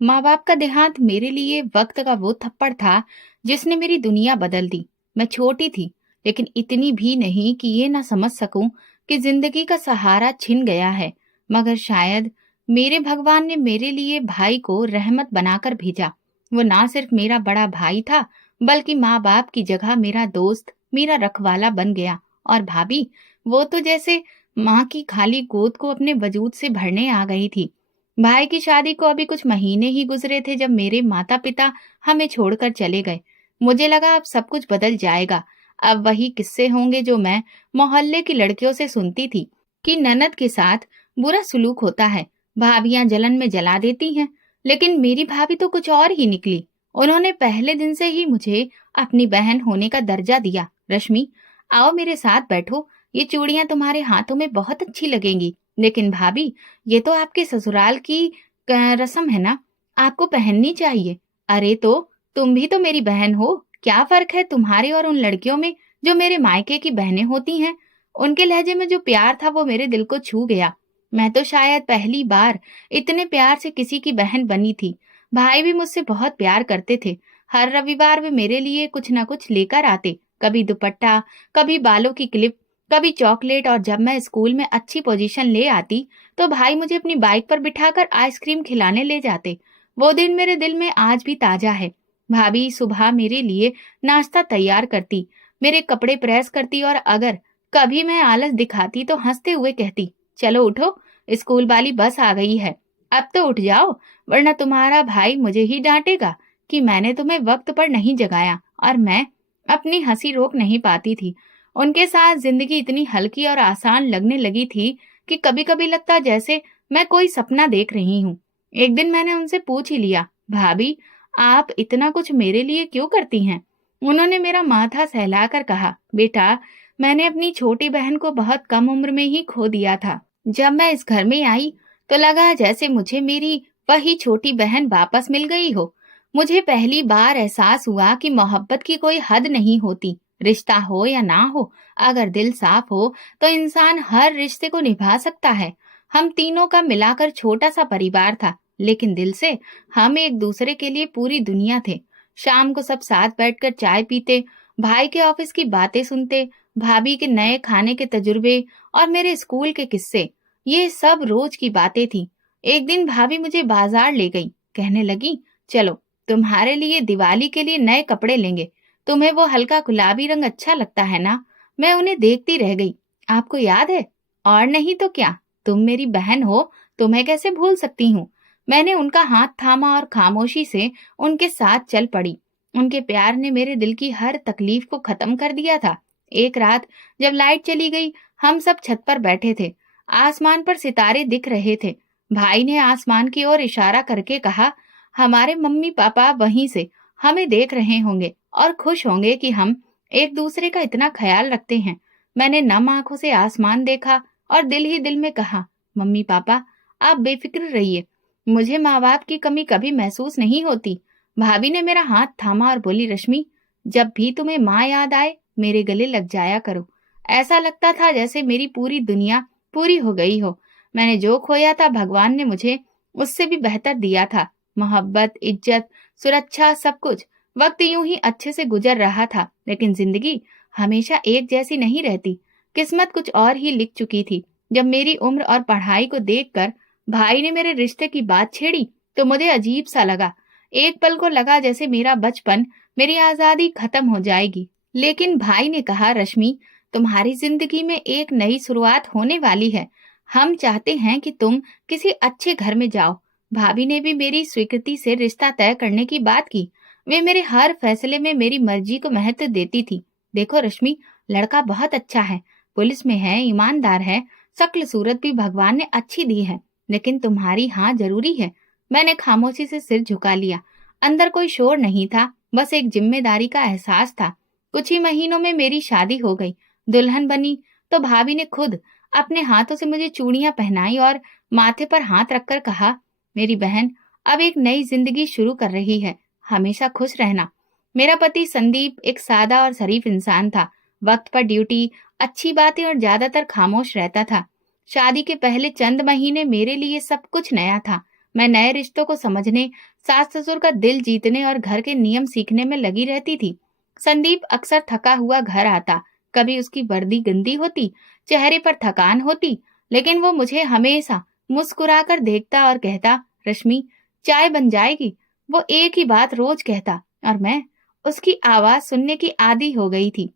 माँ बाप का देहांत मेरे लिए वक्त का वो थप्पड़ था जिसने मेरी दुनिया बदल दी। मैं छोटी थी, लेकिन इतनी भी नहीं कि ये ना समझ सकूं कि जिंदगी का सहारा छिन गया है। मगर शायद मेरे भगवान ने मेरे लिए भाई को रहमत बनाकर भेजा। वो ना सिर्फ मेरा बड़ा भाई था, बल्कि माँ बाप की जगह मेरा दोस्त, मेरा रखवाला बन गया। और भाभी, वो तो जैसे माँ की खाली गोद को अपने वजूद से भरने आ गई थी। भाई की शादी को अभी कुछ महीने ही गुजरे थे जब मेरे माता पिता हमें छोड़कर चले गए। मुझे लगा अब सब कुछ बदल जाएगा। अब वही किस्से होंगे जो मैं मोहल्ले की लड़कियों से सुनती थी, कि ननद के साथ बुरा सुलूक होता है, भाभियां जलन में जला देती हैं। लेकिन मेरी भाभी तो कुछ और ही निकली। उन्होंने पहले दिन से ही मुझे अपनी बहन होने का दर्जा दिया। रश्मि, आओ मेरे साथ बैठो, ये चूड़ियां तुम्हारे हाथों में बहुत अच्छी लगेंगी। लेकिन भाभी, ये तो आपके ससुराल की रस्म है ना, आपको पहननी चाहिए। अरे तो तुम भी तो मेरी बहन हो, क्या फर्क है तुम्हारे और उन लड़कियों में जो मेरे मायके की बहनें होती हैं। उनके लहजे में जो प्यार था वो मेरे दिल को छू गया। मैं तो शायद पहली बार इतने प्यार से किसी की बहन बनी थी। भाई भी मुझसे बहुत प्यार करते थे। हर रविवार वे मेरे लिए कुछ ना कुछ लेकर आते, कभी दुपट्टा, कभी बालों की क्लिप, कभी चॉकलेट। और जब मैं स्कूल में अच्छी पोजीशन ले आती तो भाई मुझे अपनी बाइक पर बिठाकर आइसक्रीम खिलाने ले जाते। वो दिन मेरे दिल में आज भी ताजा है। भाभी सुबह मेरे लिए नाश्ता तैयार करती, मेरे कपड़े प्रेस करती, और अगर कभी मैं आलस दिखाती तो हंसते हुए कहती, चलो उठो, स्कूल वाली बस आ गई है, अब तो उठ जाओ, वरना तुम्हारा भाई मुझे ही डांटेगा कि मैंने तुम्हें वक्त पर नहीं जगाया। और मैं अपनी हंसी रोक नहीं पाती थी। उनके साथ जिंदगी इतनी हल्की और आसान लगने लगी थी कि कभी कभी लगता जैसे मैं कोई सपना देख रही हूँ। एक दिन मैंने उनसे पूछ ही लिया, भाभी, आप इतना कुछ मेरे लिए क्यों करती हैं? उन्होंने मेरा माथा सहलाकर कहा, बेटा, मैंने अपनी छोटी बहन को बहुत कम उम्र में ही खो दिया था। जब मैं इस घर में आई तो लगा जैसे मुझे मेरी वही छोटी बहन वापस मिल गई हो। मुझे पहली बार एहसास हुआ कि मोहब्बत की कोई हद नहीं होती। रिश्ता हो या ना हो, अगर दिल साफ हो तो इंसान हर रिश्ते को निभा सकता है। हम तीनों का मिलाकर छोटा सा परिवार था, लेकिन दिल से हम एक दूसरे के लिए पूरी दुनिया थे। शाम को सब साथ बैठकर चाय पीते, भाई के ऑफिस की बातें सुनते, भाभी के नए खाने के तजुर्बे और मेरे स्कूल के किस्से। ये सब रोज की बातें थी। एक दिन भाभी मुझे बाजार ले गई, कहने लगी, चलो, तुम्हारे लिए दिवाली के लिए नए कपड़े लेंगे, तुम्हें वो हल्का गुलाबी रंग अच्छा लगता है ना? मैं उन्हें देखती रह गई। आपको याद है? और नहीं तो क्या, तुम मेरी बहन हो, तुम्हें कैसे भूल सकती हूँ। मैंने उनका हाथ थामा और खामोशी से उनके साथ चल पड़ी। उनके प्यार ने मेरे दिल की हर तकलीफ को खत्म कर दिया था। एक रात जब लाइट चली गई, हम सब छत पर बैठे थे। आसमान पर सितारे दिख रहे थे। भाई ने आसमान की ओर इशारा करके कहा, हमारे मम्मी पापा वहीं से हमें देख रहे होंगे और खुश होंगे कि हम एक दूसरे का इतना ख्याल रखते हैं। मैंने नम आंखों से आसमान देखा और दिल ही दिल में कहा, मम्मी पापा, आप बेफिक्र रहिए, मुझे माँ बाप की कमी कभी महसूस नहीं होती। भाभी ने मेरा हाथ थामा और बोली, रश्मि, जब भी तुम्हें माँ याद आए मेरे गले लग जाया करो। ऐसा लगता था जैसे मेरी पूरी दुनिया पूरी हो गई हो। मैंने जो खोया था भगवान ने मुझे उससे भी बेहतर दिया था। मोहब्बत, इज्जत, सुरक्षा, सब कुछ। वक्त यूं ही अच्छे से गुजर रहा था, लेकिन जिंदगी हमेशा एक जैसी नहीं रहती। किस्मत कुछ और ही लिख चुकी थी। जब मेरी उम्र और पढ़ाई को देखकर भाई ने मेरे रिश्ते की बात छेड़ी तो मुझे अजीब सा लगा। एक पल को लगा जैसे मेरा बचपन, मेरी आजादी खत्म हो जाएगी। लेकिन भाई ने कहा, रश्मि, तुम्हारी जिंदगी में एक नई शुरुआत होने वाली है। हम चाहते हैं कि तुम किसी अच्छे घर में जाओ। भाभी ने भी मेरी स्वीकृति से रिश्ता तय करने की बात की। वे मेरे हर फैसले में मेरी मर्जी को महत्व देती थी। देखो रश्मि, लड़का बहुत अच्छा है, पुलिस में है, ईमानदार है, शक्ल सूरत भी भगवान ने अच्छी दी है, लेकिन तुम्हारी हाँ जरूरी है। मैंने खामोशी से सिर झुका लिया। अंदर कोई शोर नहीं था, बस एक जिम्मेदारी का एहसास था। कुछ ही महीनों में मेरी शादी हो गई। दुल्हन बनी तो भाभी ने खुद अपने हाथों से मुझे चूड़ियां पहनाई और माथे पर हाथ रखकर कहा, मेरी बहन अब एक नई जिंदगी शुरू कर रही है, हमेशा खुश रहना। मेरा पति संदीप एक सादा और शरीफ इंसान था। वक्त पर ड्यूटी, अच्छी बातें और ज्यादातर खामोश रहता था। शादी के पहले चंद महीने मेरे लिए सब कुछ नया था। मैं नए रिश्तों को समझने, सास ससुर का दिल जीतने और घर के नियम सीखने में लगी रहती थी। संदीप अक्सर थका हुआ घर आता, कभी उसकी वर्दी गंदी होती, चेहरे पर थकान होती, लेकिन वो मुझे हमेशा मुस्कुराकर देखता और कहता, रश्मि, चाय बन जाएगी। वो एक ही बात रोज कहता और मैं उसकी आवाज सुनने की आदी हो गई थी।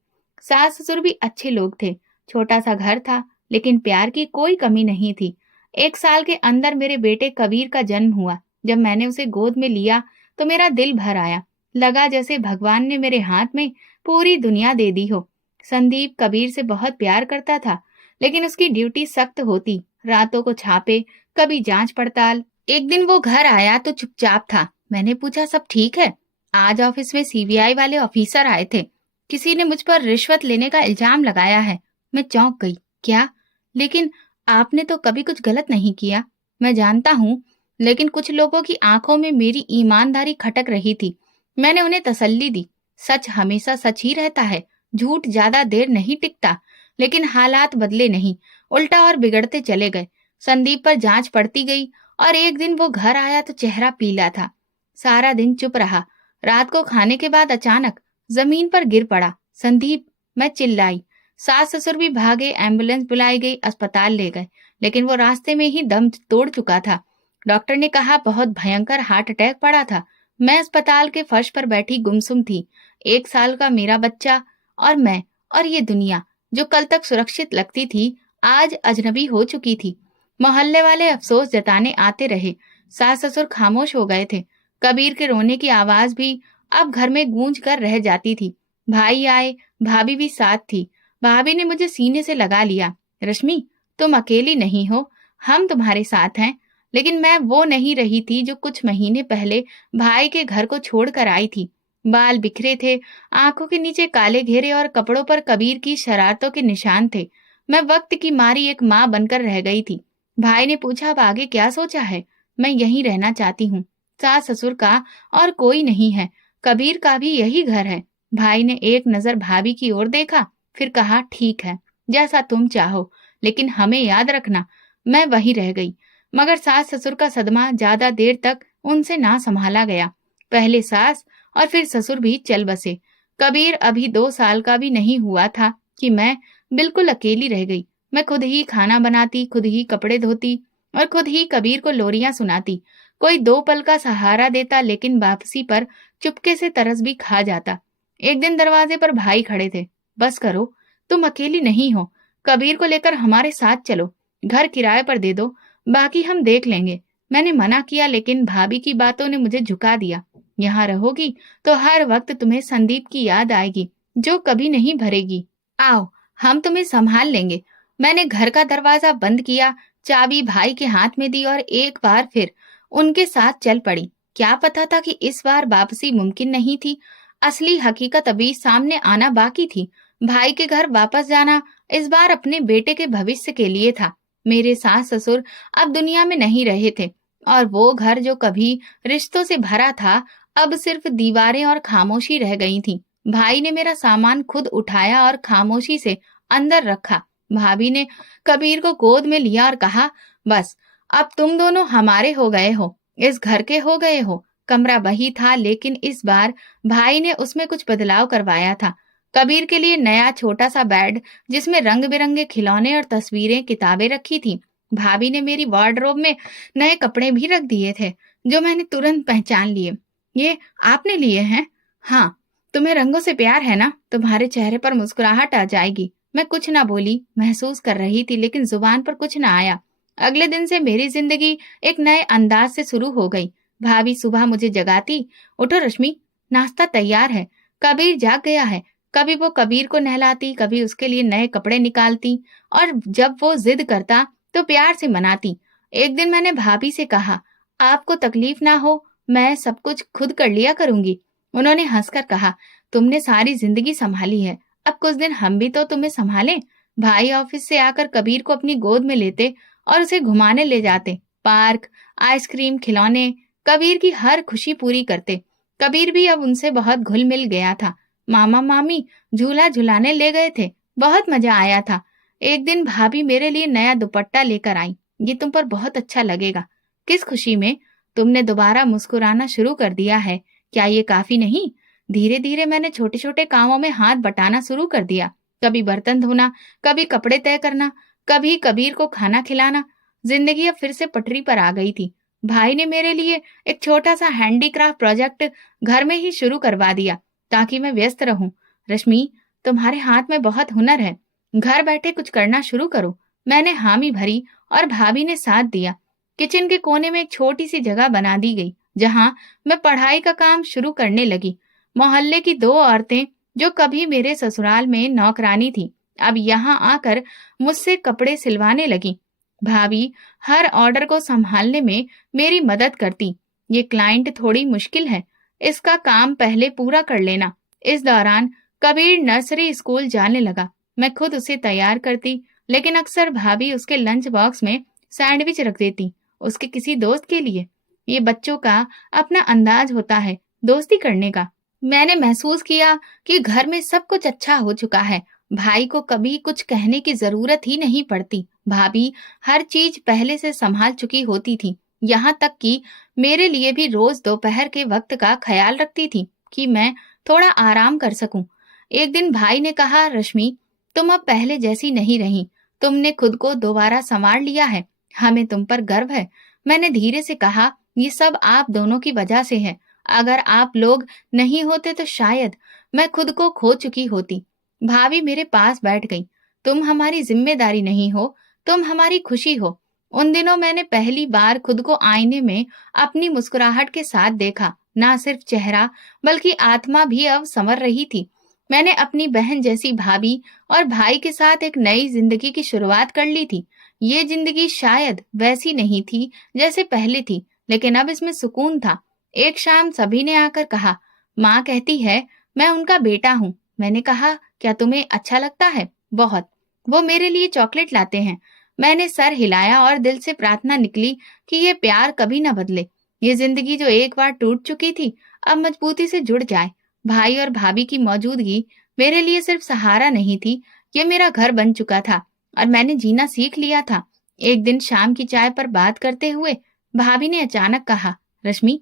सास ससुर भी अच्छे लोग थे। छोटा सा घर था, लेकिन प्यार की कोई कमी नहीं थी। 1 साल के अंदर मेरे बेटे कबीर का जन्म हुआ। जब मैंने उसे गोद में लिया तो मेरा दिल भर आया। लगा जैसे भगवान ने मेरे हाथ में पूरी दुनिया दे दी हो। संदीप कबीर से बहुत प्यार करता था, लेकिन उसकी ड्यूटी सख्त होती। रातों को छापे, कभी जांच पड़ताल। एक दिन वो घर आया तो चुपचाप था। मैंने पूछा, सब ठीक है? आज ऑफिस में सीबीआई वाले ऑफिसर आए थे। किसी ने मुझ पर रिश्वत लेने का इल्जाम लगाया है। मैं चौंक गई। क्या? लेकिन आपने तो कभी कुछ गलत नहीं किया। मैं जानता हूँ, लेकिन कुछ लोगों की आंखों में मेरी ईमानदारी खटक रही थी। मैंने उन्हें तसल्ली दी। सच हमेशा सच ही रहता है, झूठ ज्यादा देर नहीं टिकता। लेकिन हालात बदले नहीं, उल्टा और बिगड़ते चले गए। संदीप पर जांच पड़ती गई और एक दिन वो घर आया तो चेहरा पीला था। सारा दिन चुप रहा। रात को खाने के बाद अचानक जमीन पर गिर पड़ा। संदीप! मैं चिल्लाई। सास ससुर भी भागे, एम्बुलेंस बुलाई गई, अस्पताल ले गए, लेकिन वो रास्ते में ही दम तोड़ चुका था। डॉक्टर ने कहा बहुत भयंकर हार्ट अटैक पड़ा था। मैं अस्पताल के फर्श पर बैठी गुमसुम थी। 1 साल का मेरा बच्चा और मैं, और ये दुनिया जो कल तक सुरक्षित लगती थी, आज अजनबी हो चुकी थी। मोहल्ले वाले अफसोस जताने आते रहे। सास ससुर खामोश हो गए थे। कबीर के रोने की आवाज भी अब घर में गूंज कर रह जाती थी। भाई आए, भाभी भी साथ थी। भाभी ने मुझे सीने से लगा लिया। रश्मि, तुम अकेली नहीं हो, हम तुम्हारे साथ हैं। लेकिन मैं वो नहीं रही थी जो कुछ महीने पहले भाई के घर को छोड़कर आई थी। बाल बिखरे थे, आंखों के नीचे काले घेरे और कपड़ों पर कबीर की शरारतों के निशान थे। मैं वक्त की मारी एक माँ बनकर रह गई थी। भाई ने पूछा, अब आगे क्या सोचा है? मैं यहीं रहना चाहती हूँ। सास ससुर का और कोई नहीं है, कबीर का भी यही घर है। भाई ने एक नजर भाभी की ओर देखा, फिर कहा, ठीक है, जैसा तुम चाहो, लेकिन हमें याद रखना। मैं वहीं रह गई, मगर सास ससुर का सदमा ज्यादा देर तक उनसे ना संभाला गया। पहले सास और फिर ससुर भी चल बसे। कबीर अभी 2 साल का भी नहीं हुआ था कि मैं बिल्कुल अकेली रह गई। मैं खुद ही खाना बनाती, खुद ही कपड़े धोती और खुद ही कबीर को लोरियां सुनाती। कोई 2 पल का सहारा देता, लेकिन वापसी पर चुपके से तरस भी खा जाता। एक दिन दरवाजे पर भाई खड़े थे। बस करो, तुम अकेली नहीं हो। कबीर को लेकर हमारे साथ चलो, घर किराए पर दे दो, बाकी हम देख लेंगे। मैंने मना किया, लेकिन भाभी की बातों ने मुझे झुका दिया। यहाँ रहोगी तो हर वक्त तुम्हें संदीप की याद आएगी, जो कभी नहीं भरेगी। आओ, हम तुम्हें संभाल लेंगे। मैंने घर का दरवाजा बंद किया, चाबी भाई के हाथ में दी और एक बार फिर उनके साथ चल पड़ी। क्या पता था कि इस बार वापसी मुमकिन नहीं थी। असली हकीकत अभी सामने आना बाकी थी। भाई के घर वापस जाना इस बार अपने बेटे के भविष्य के लिए था। मेरे सास ससुर अब दुनिया में नहीं रहे थे, और वो घर जो कभी रिश्तों से भरा था, अब सिर्फ दीवारें और खामोशी रह गई थी। भाई ने मेरा सामान खुद उठाया और खामोशी से अंदर रखा। भाभी ने कबीर को गोद में लिया और कहा, बस अब तुम दोनों हमारे हो गए हो, इस घर के हो गए हो। कमरा वही था, लेकिन इस बार भाई ने उसमें कुछ बदलाव करवाया था। कबीर के लिए नया छोटा सा बेड, जिसमें रंग बिरंगे खिलौने और तस्वीरें, किताबें रखी थी। भाभी ने मेरी वार्डरोब में नए कपड़े भी रख दिए थे, जो मैंने तुरंत पहचान लिए। ये आपने लिए हैं? हाँ। तुम्हें रंगों से प्यार है ना? तुम्हारे चेहरे पर मुस्कुराहट आ जाएगी। मैं कुछ ना बोली, महसूस कर रही थी, लेकिन जुबान पर कुछ ना आया। अगले दिन से मेरी जिंदगी एक नए अंदाज से शुरू हो गई। भाभी सुबह मुझे जगाती, उठो रश्मि, नाश्ता तैयार है, कबीर जाग गया है। कभी वो कबीर को नहलाती, कभी उसके लिए नए कपड़े निकालती, और जब वो जिद करता तो प्यार से मनाती। एक दिन मैंने भाभी से कहा, आपको तकलीफ ना हो, मैं सब कुछ खुद कर लिया करूंगी। उन्होंने हंसकर कहा, तुमने सारी जिंदगी संभाली है, अब कुछ दिन हम भी तो तुम्हें संभालें। भाई ऑफिस से आकर कबीर को अपनी गोद में लेते और उसे घुमाने ले जाते। पार्क, आइसक्रीम, खिलौने, कबीर की हर खुशी पूरी करते। कबीर भी अब उनसे बहुत घुल मिल गया था। मामा मामी झूला झुलाने ले गए थे, बहुत मजा आया था। एक दिन भाभी मेरे लिए नया दुपट्टा लेकर आई। ये तुम पर बहुत अच्छा लगेगा। किस खुशी में? तुमने दोबारा मुस्कुराना शुरू कर दिया है, क्या ये काफी नहीं? धीरे धीरे मैंने छोटे छोटे कामों में हाथ बटाना शुरू कर दिया। कभी बर्तन धोना, कभी कपड़े तय करना, कभी कबीर को खाना खिलाना। जिंदगी अब फिर से पटरी पर आ गई थी। भाई ने मेरे लिए एक छोटा सा हैंडीक्राफ्ट प्रोजेक्ट घर में ही शुरू करवा दिया ताकि मैं व्यस्त रहूं। रश्मि, तुम्हारे हाथ में बहुत हुनर है, घर बैठे कुछ करना शुरू करो। मैंने हामी भरी और भाभी ने साथ दिया। किचन के कोने में एक छोटी सी जगह बना दी गई जहां मैं पढ़ाई का काम शुरू करने लगी। मोहल्ले की दो औरतें जो कभी मेरे ससुराल में नौकरानी थी, अब यहाँ आकर मुझसे कपड़े सिलवाने लगी। भाभी हर ऑर्डर को संभालने में मेरी मदद करती। ये क्लाइंट थोड़ी मुश्किल है, इसका काम पहले पूरा कर लेना। इस दौरान कबीर नर्सरी स्कूल जाने लगा। मैं खुद उसे तैयार करती, लेकिन अक्सर भाभी उसके लंच बॉक्स में सैंडविच रख देती, उसके किसी दोस्त के लिए। ये बच्चों का अपना अंदाज होता है दोस्ती करने का। मैंने महसूस किया कि घर में सब कुछ अच्छा हो चुका है। भाई को कभी कुछ कहने की जरूरत ही नहीं पड़ती। भाभी हर चीज पहले से संभाल चुकी होती थी, यहाँ तक कि मेरे लिए भी रोज दोपहर के वक्त का ख्याल रखती थी कि मैं थोड़ा आराम कर सकूं। एक दिन भाई ने कहा, रश्मि, तुम अब पहले जैसी नहीं रही, तुमने खुद को दोबारा संवार लिया है, हमें तुम पर गर्व है। मैंने धीरे से कहा, ये सब आप दोनों की वजह से है। अगर आप लोग नहीं होते तो शायद मैं खुद को खो चुकी होती। भाभी मेरे पास बैठ गई। तुम हमारी जिम्मेदारी नहीं हो, तुम हमारी खुशी हो। उन दिनों मैंने पहली बार खुद को आईने में अपनी मुस्कुराहट के साथ देखा। ना सिर्फ चेहरा बल्कि आत्मा भी अब संवर रही थी। मैंने अपनी बहन जैसी भाभी और भाई के साथ एक नई जिंदगी की शुरुआत कर ली थी। ये जिंदगी शायद वैसी नहीं थी जैसे पहले थी, लेकिन अब इसमें सुकून था। एक शाम सभी ने आकर कहा, माँ कहती है मैं उनका बेटा हूँ। मैंने कहा, क्या तुम्हें अच्छा लगता है? बहुत। वो मेरे लिए चॉकलेट लाते हैं। मैंने सर हिलाया और दिल से प्रार्थना निकली कि ये प्यार कभी न बदले। ये जिंदगी जो एक बार टूट चुकी थी अब मजबूती से जुड़ जाए। भाई और भाभी की मौजूदगी मेरे लिए सिर्फ सहारा नहीं थी, ये मेरा घर बन चुका था और मैंने जीना सीख लिया था। एक दिन शाम की चाय पर बात करते हुए भाभी ने अचानक कहा, रश्मि,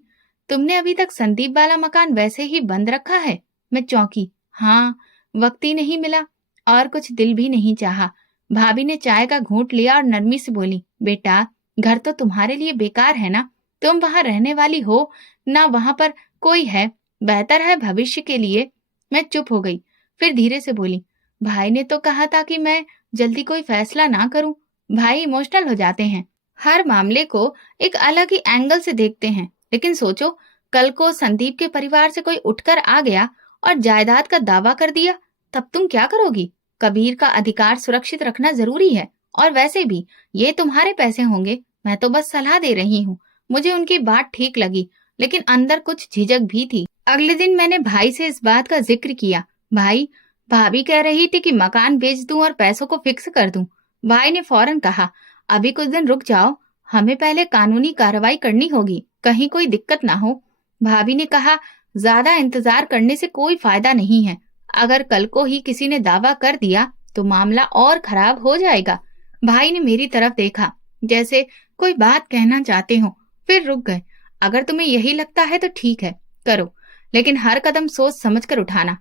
तुमने अभी तक संदीप वाला मकान वैसे ही बंद रखा है? मैं चौंकी। हाँ, वक्त ही नहीं मिला और कुछ दिल भी नहीं चाहा। भाभी ने चाय का घूंट लिया और नरमी से बोली, बेटा, घर तो तुम्हारे लिए बेकार है ना, तुम वहां रहने वाली हो ना, वहां पर कोई है, बेहतर है भविष्य के लिए। मैं चुप हो गई, फिर धीरे से बोली, भाई ने तो कहा था कि मैं जल्दी कोई फैसला ना करूं। भाई इमोशनल हो जाते हैं, हर मामले को एक अलग ही एंगल से देखते हैं। लेकिन सोचो, कल को संदीप के परिवार से कोई उठकर आ गया और जायदाद का दावा कर दिया, तब तुम क्या करोगी? कबीर का अधिकार सुरक्षित रखना जरूरी है, और वैसे भी ये तुम्हारे पैसे होंगे। मैं तो बस सलाह दे रही हूँ। मुझे उनकी बात ठीक लगी, लेकिन अंदर कुछ झिझक भी थी। अगले दिन मैंने भाई से इस बात का जिक्र किया। भाई, भाभी कह रही थी कि मकान बेच दूं और पैसों को फिक्स कर दूं। भाई ने फौरन कहा, अभी कुछ दिन रुक जाओ, हमें पहले कानूनी कार्रवाई करनी होगी, कहीं कोई दिक्कत ना हो। भाभी ने कहा, ज्यादा इंतजार करने से कोई फायदा नहीं है। अगर कल को ही किसी ने दावा कर दिया तो मामला और खराब हो जाएगा। भाई ने मेरी तरफ देखा जैसे कोई बात कहना चाहते हो, फिर रुक गए। अगर तुम्हें यही लगता है तो ठीक है, करो, लेकिन हर कदम सोच समझ कर उठाना।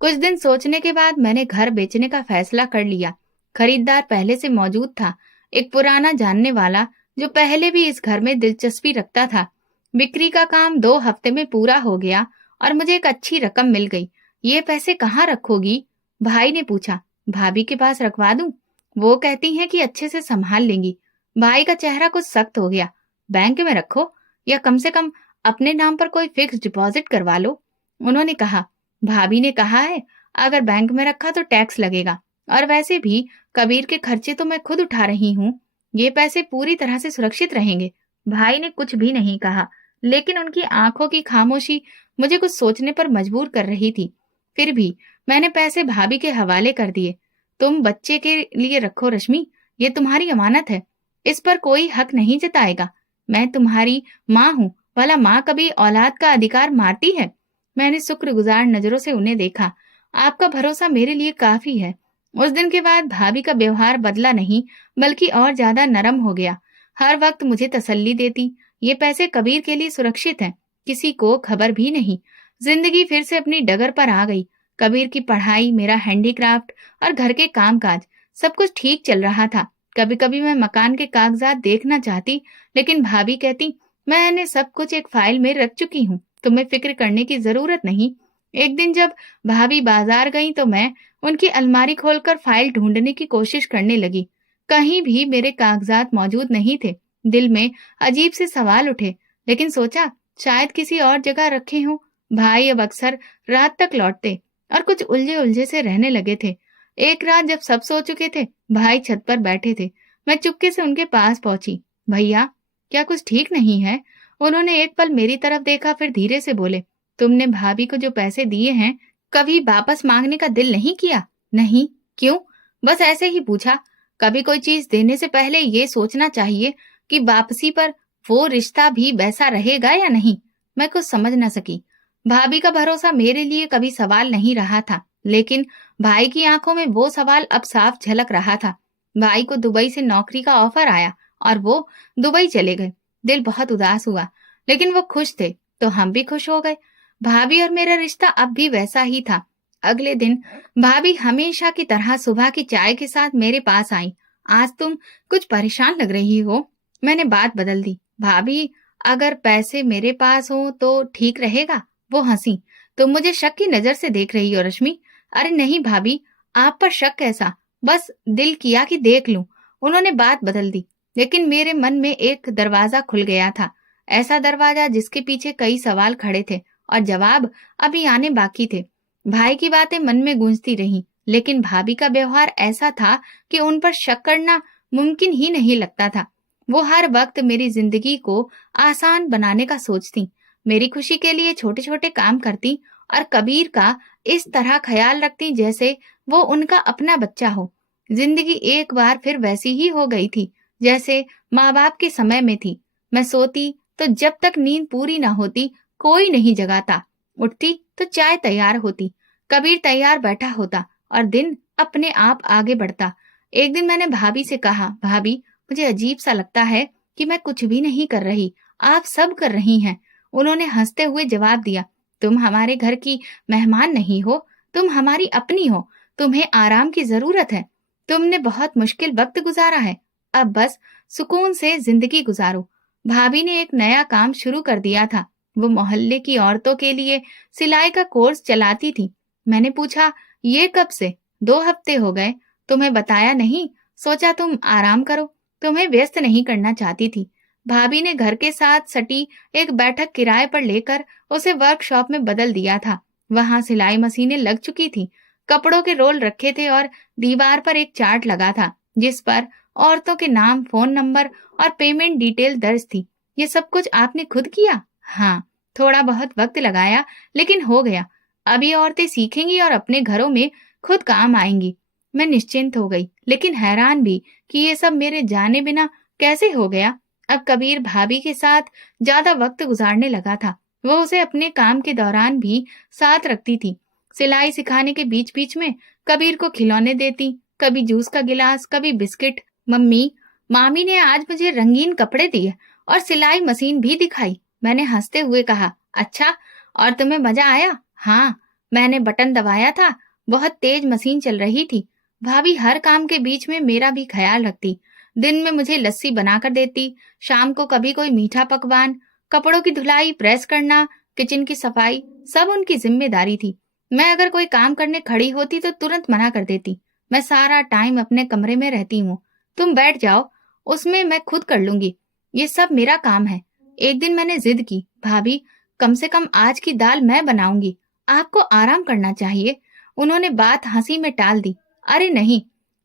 कुछ दिन सोचने के बाद मैंने घर बेचने का फैसला कर लिया। खरीदार पहले से मौजूद था, एक पुराना जानने वाला जो पहले भी इस घर में दिलचस्पी रखता था। बिक्री का काम 2 हफ्ते में पूरा हो गया और मुझे एक अच्छी रकम मिल गई। ये पैसे कहाँ रखोगी? भाई ने पूछा। भाभी के पास रखवा दूं? वो कहती हैं कि अच्छे से संभाल लेंगी। भाई का चेहरा कुछ सख्त हो गया। बैंक में रखो या कम से कम अपने नाम पर कोई फिक्स डिपॉजिट करवा लो, उन्होंने कहा। भाभी ने कहा है, अगर बैंक में रखा तो टैक्स लगेगा, और वैसे भी कबीर के खर्चे तो मैं खुद उठा रही हूँ, ये पैसे पूरी तरह से सुरक्षित रहेंगे। भाई ने कुछ भी नहीं कहा, लेकिन उनकी आंखों की खामोशी मुझे कुछ सोचने पर मजबूर कर रही थी। फिर भी मैंने पैसे भाभी के हवाले कर दिए। तुम बच्चे के लिए रखो रश्मि, ये तुम्हारी अमानत है, इस पर कोई हक नहीं जताएगा। मैं तुम्हारी माँ हूँ, भला माँ कभी औलाद का अधिकार मारती है? मैंने शुक्रगुजार नजरों से उन्हें देखा। आपका भरोसा मेरे लिए काफी है। उस दिन के बाद भाभी का व्यवहार बदला नहीं, बल्कि और ज्यादा नरम हो गया। हर वक्त मुझे तसल्ली देती, ये पैसे कबीर के लिए सुरक्षित हैं, किसी को खबर भी नहीं। जिंदगी फिर से अपनी डगर पर आ गई। कबीर की पढ़ाई, मेरा हैंडीक्राफ्ट और घर के कामकाज, सब कुछ ठीक चल रहा था। कभी कभी मैं मकान के कागजात देखना चाहती, लेकिन भाभी कहती, मैंने सब कुछ एक फाइल में रख चुकी हूँ, तुम्हें फिक्र करने की जरूरत नहीं। एक दिन जब भाभी बाजार गई तो मैं उनकी अलमारी खोलकर फाइल ढूंढने की कोशिश करने लगी। कहीं भी मेरे कागजात मौजूद नहीं थे। दिल में अजीब से सवाल उठे, लेकिन सोचा शायद किसी और जगह रखे हों। भाई अब अक्सर रात तक लौटते और कुछ उलझे उलझे से रहने लगे थे। एक रात जब सब सो चुके थे, भाई छत पर बैठे थे। मैं चुपके से उनके पास पहुंची। भैया, क्या कुछ ठीक नहीं है? उन्होंने एक पल मेरी तरफ देखा, फिर धीरे से बोले, तुमने भाभी को जो पैसे दिए हैं, कभी वापस मांगने का दिल नहीं किया? नहीं। क्यों? बस ऐसे ही पूछा। कभी कोई चीज देने से पहले ये सोचना चाहिए कि वापसी पर वो रिश्ता भी वैसा रहेगा या नहीं। मैं कुछ समझ न सकी। भाभी का भरोसा मेरे लिए कभी सवाल नहीं रहा था, लेकिन भाई की आंखों में वो सवाल अब साफ झलक रहा था। भाई को दुबई से नौकरी का ऑफर आया और वो दुबई चले गए। दिल बहुत उदास हुआ, लेकिन वो खुश थे तो हम भी खुश हो गए। भाभी और मेरा रिश्ता अब भी वैसा ही था। अगले दिन भाभी हमेशा की तरह सुबह की चाय के साथ मेरे पास आई। आज तुम कुछ परेशान लग रही हो। मैंने बात बदल दी। भाभी, अगर पैसे मेरे पास हो तो ठीक रहेगा। वो हंसी। तुम मुझे शक की नजर से देख रही हो रश्मि। अरे नहीं भाभी, आप पर शक कैसा, बस दिल किया कि देख लूं। उन्होंने बात बदल दी, लेकिन मेरे मन में एक दरवाजा खुल गया था। ऐसा दरवाजा जिसके पीछे कई सवाल खड़े थे और जवाब अभी आने बाकी थे। भाई की बातें मन में गूंजती रहीं, लेकिन भाभी का व्यवहार ऐसा था कि उन पर शक करना मुमकिन ही नहीं लगता था। वो हर वक्त मेरी जिंदगी को आसान बनाने का सोचती, मेरी खुशी के लिए छोटे छोटे काम करती और कबीर का इस तरह ख्याल रखती जैसे वो उनका अपना बच्चा हो। जिंदगी एक बार फिर वैसी ही हो गई थी जैसे माँ बाप के समय में थी। मैं सोती तो जब तक नींद पूरी ना होती कोई नहीं जगाता। उठती तो चाय तैयार होती, कबीर तैयार बैठा होता और दिन अपने आप आगे बढ़ता। एक दिन मैंने भाभी से कहा, भाभी, मुझे अजीब सा लगता है कि मैं कुछ भी नहीं कर रही, आप सब कर रही हैं। उन्होंने हंसते हुए जवाब दिया, तुम हमारे घर की मेहमान नहीं हो, तुम हमारी अपनी हो। तुम्हें आराम की जरूरत है। तुमने बहुत मुश्किल वक्त गुजारा है, अब बस सुकून से जिंदगी गुजारो। भाभी ने एक नया काम शुरू कर दिया था। वो मोहल्ले की औरतों के लिए सिलाई का कोर्स चलाती थी। मैंने पूछा, ये कब से? 2 हफ्ते हो गए। तुम्हें बताया नहीं? सोचा तुम आराम करो, तुम्हें व्यस्त नहीं करना चाहती थी। भाभी ने घर के साथ सटी एक बैठक किराए पर लेकर उसे वर्कशॉप में बदल दिया था। वहां सिलाई मशीनें लग चुकी थी, कपड़ों के रोल रखे थे और दीवार पर एक चार्ट लगा था जिस पर औरतों के नाम, फोन नंबर और पेमेंट डिटेल दर्ज थी। ये सब कुछ आपने खुद किया? हाँ, थोड़ा बहुत वक्त लगाया, लेकिन हो गया। अब ये औरतें सीखेंगी और अपने घरों में खुद काम आएंगी। मैं निश्चिंत हो गई, लेकिन हैरान भी कि ये सब मेरे जाने बिना कैसे हो गया। अब कबीर भाभी के साथ ज्यादा वक्त गुजारने लगा था। वो उसे अपने काम के दौरान भी साथ रखती थी। सिलाई सिखाने के बीच बीच में कबीर को खिलौने देती, कभी जूस का गिलास, कभी बिस्किट। मम्मी, मामी ने आज मुझे रंगीन कपड़े दिए और सिलाई मशीन भी दिखाई। मैंने हंसते हुए कहा, अच्छा, और तुम्हें मजा आया? हाँ, मैंने बटन दबाया था, बहुत तेज मशीन चल रही थी। भाभी हर काम के बीच में मेरा भी ख्याल रखती। दिन में मुझे लस्सी बनाकर देती, शाम को कभी कोई मीठा पकवान। कपड़ों की धुलाई, प्रेस करना, किचन की सफाई, सब उनकी जिम्मेदारी थी। मैं अगर कोई काम करने खड़ी होती तो तुरंत मना कर देती। मैं सारा टाइम अपने कमरे में रहती हूँ, तुम बैठ जाओ, उसमें मैं खुद कर लूंगी, ये सब मेरा काम है। एक दिन मैंने जिद की, भाभी, कम से कम आज की दाल मैं बनाऊंगी, आपको आराम करना चाहिए। उन्होंने बात हंसी में टाल दी, अरे नहीं,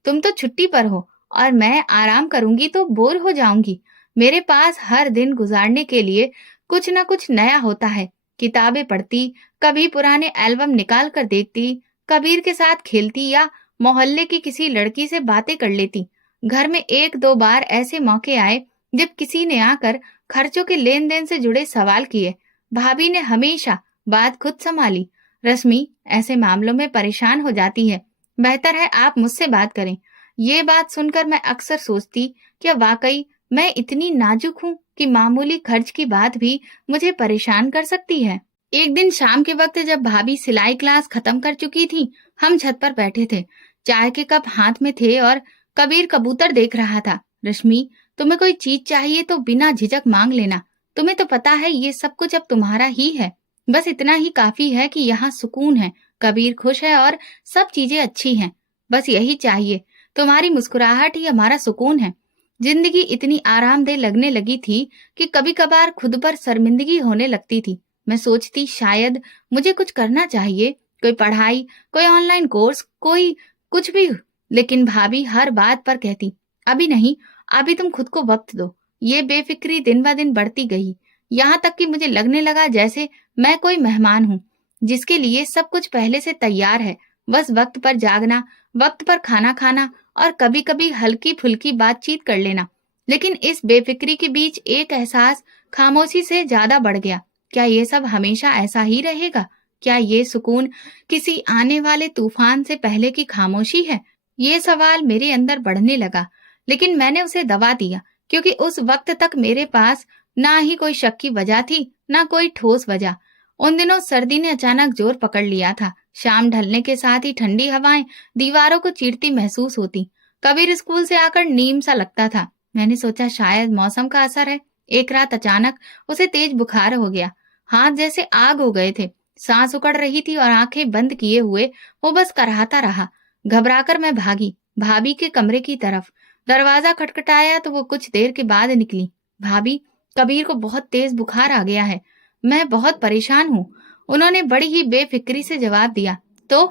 तुम तो छुट्टी पर हो और मैं आराम करूंगी तो बोर हो जाऊंगी। मेरे पास हर दिन गुजारने के लिए कुछ न कुछ नया होता है। किताबें पढ़ती, कभी पुराने एल्बम निकाल कर देखती, कबीर के साथ खेलती या मोहल्ले की किसी लड़की से बातें कर लेती। घर में 1-2 बार ऐसे मौके आए जब किसी ने आकर खर्चों के लेन देन से जुड़े सवाल किए। भाभी ने हमेशा बात खुद संभाली। रश्मि ऐसे मामलों में परेशान हो जाती है, बेहतर है आप मुझसे बात करें। ये बात सुनकर मैं अक्सर सोचती, क्या वाकई मैं इतनी नाजुक हूँ कि मामूली खर्च की बात भी मुझे परेशान कर सकती है। एक दिन शाम के वक्त जब भाभी सिलाई क्लास खत्म कर चुकी थी, हम छत पर बैठे थे। चाय के कप हाथ में थे और कबीर कबूतर देख रहा था। रश्मि, तुम्हें कोई चीज चाहिए तो बिना झिझक मांग लेना। तुम्हें तो पता है ये सब कुछ अब तुम्हारा ही है। बस इतना ही काफी है कि यहाँ सुकून है, कबीर खुश है और सब चीजें अच्छी हैं। बस यही चाहिए। तुम्हारी मुस्कुराहट ही हमारा सुकून है। जिंदगी इतनी आरामदेह लगने लगी थी कि कभी कभार खुद पर शर्मिंदगी होने लगती थी। मैं सोचती शायद मुझे कुछ करना चाहिए, कोई पढ़ाई, कोई ऑनलाइन कोर्स, कोई कुछ भी। लेकिन भाभी हर बात पर कहती, अभी नहीं, अभी तुम खुद को वक्त दो। ये बेफिक्री दिन ब दिन बढ़ती गई, यहाँ तक कि मुझे लगने लगा जैसे मैं कोई मेहमान हूँ जिसके लिए सब कुछ पहले से तैयार है। बस वक्त पर जागना, वक्त पर खाना खाना और कभी कभी हल्की फुल्की बातचीत कर लेना। लेकिन इस बेफिक्री के बीच एक एहसास खामोशी से ज्यादा बढ़ गया। क्या ये सब हमेशा ऐसा ही रहेगा? क्या ये सुकून किसी आने वाले तूफान से पहले की खामोशी है? ये सवाल मेरे अंदर बढ़ने लगा, लेकिन मैंने उसे दबा दिया, क्योंकि उस वक्त तक मेरे पास ना ही कोई शक की वजह थी, ना कोई ठोस वजह। उन दिनों सर्दी ने अचानक जोर पकड़ लिया था। शाम ढलने के साथ ही ठंडी हवाएं दीवारों को चीरती महसूस होती। कबीर स्कूल से आकर नीम सा लगता था। मैंने सोचा शायद मौसम का असर है। एक रात अचानक उसे तेज बुखार हो गया। हाथ जैसे आग हो गए थे, सांस उकड़ रही थी और आंखें बंद किए हुए वो बस कराहता रहा। घबराकर मैं भागी भाभी के कमरे की तरफ। दरवाजा खटखटाया तो वो कुछ देर के बाद निकली। भाभी, कबीर को बहुत तेज बुखार आ गया है, मैं बहुत परेशान हूँ। उन्होंने बड़ी ही बेफिक्री से जवाब दिया। तो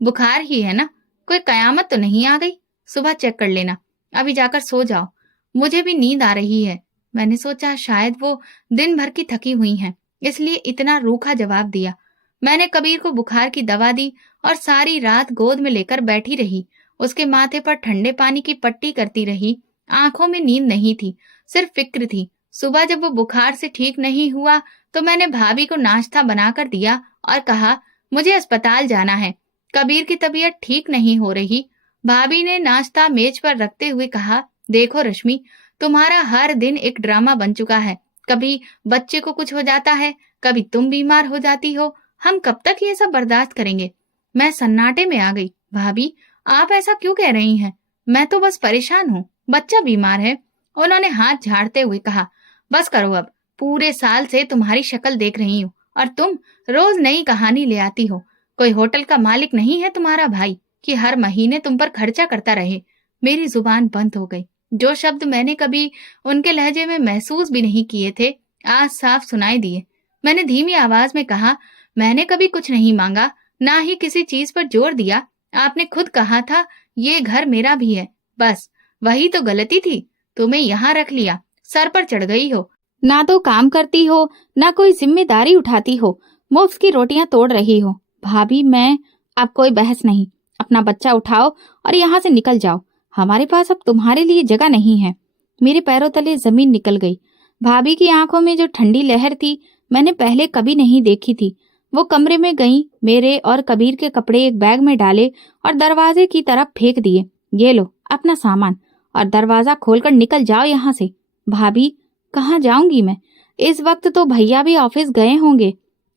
बुखार ही है ना, कोई कयामत तो नहीं आ गई? सुबह चेक कर लेना, अभी जाकर सो जाओ, मुझे भी नींद आ रही है। मैंने सोचा शायद वो दिन भर की थकी हुई हैं, इसलिए इतना रूखा जवाब दिया। मैंने कबीर को बुखार की दवा दी और सारी रात गोद में लेकर बैठी रही। उसके माथे पर ठंडे पानी की पट्टी करती रही। आंखों में नींद नहीं थी, सिर्फ फिक्र थी। सुबह जब वो बुखार से ठीक नहीं हुआ तो मैंने भाभी को नाश्ता बनाकर दिया और कहा, मुझे अस्पताल जाना है, कबीर की तबीयत ठीक नहीं हो रही। भाभी ने नाश्ता मेज पर रखते हुए कहा, देखो रश्मि, तुम्हारा हर दिन एक ड्रामा बन चुका है। कभी बच्चे को कुछ हो जाता है, कभी तुम बीमार हो जाती हो। हम कब तक ये सब बर्दाश्त करेंगे? मैं सन्नाटे में आ गई। भाभी, आप ऐसा क्यों कह रही हैं? मैं तो बस परेशान हूँ, बच्चा बीमार है। उन्होंने हाथ झाड़ते हुए कहा, बस करो अब, पूरे साल से तुम्हारी शक्ल देख रही हूँ और तुम रोज नई कहानी ले आती हो। कोई होटल का मालिक नहीं है तुम्हारा भाई कि हर महीने तुम पर खर्चा करता रहे। मेरी जुबान बंद हो गई। जो शब्द मैंने कभी उनके लहजे में महसूस भी नहीं किए थे, आज साफ सुनाई दिए। मैंने धीमी आवाज में कहा, मैंने कभी कुछ नहीं मांगा, ना ही किसी चीज पर जोर दिया। आपने खुद कहा था ये घर मेरा भी है, बस वही तो गलती थी। तुम्हें यहाँ रख लिया, सर पर चढ़ गई हो, ना तो काम करती हो, ना कोई जिम्मेदारी उठाती हो, मुफ्त की रोटियां तोड़ रही हो। भाभी, मैं अब कोई बहस नहीं, अपना बच्चा उठाओ और यहाँ से निकल जाओ। हमारे पास अब तुम्हारे लिए जगह नहीं है। मेरे पैरों तले जमीन निकल गई। भाभी की आंखों में जो ठंडी लहर थी, मैंने पहले कभी नहीं देखी थी। वो कमरे में गईं, मेरे और कबीर के कपड़े एक बैग में डाले और दरवाजे की तरफ फेंक दिए। ये लो अपना सामान और दरवाजा खोलकर निकल जाओ यहाँ से। भाभी, कहाँ जाऊंगी मैं? इस वक्त तो भैया भी ऑफिस गए होंगे।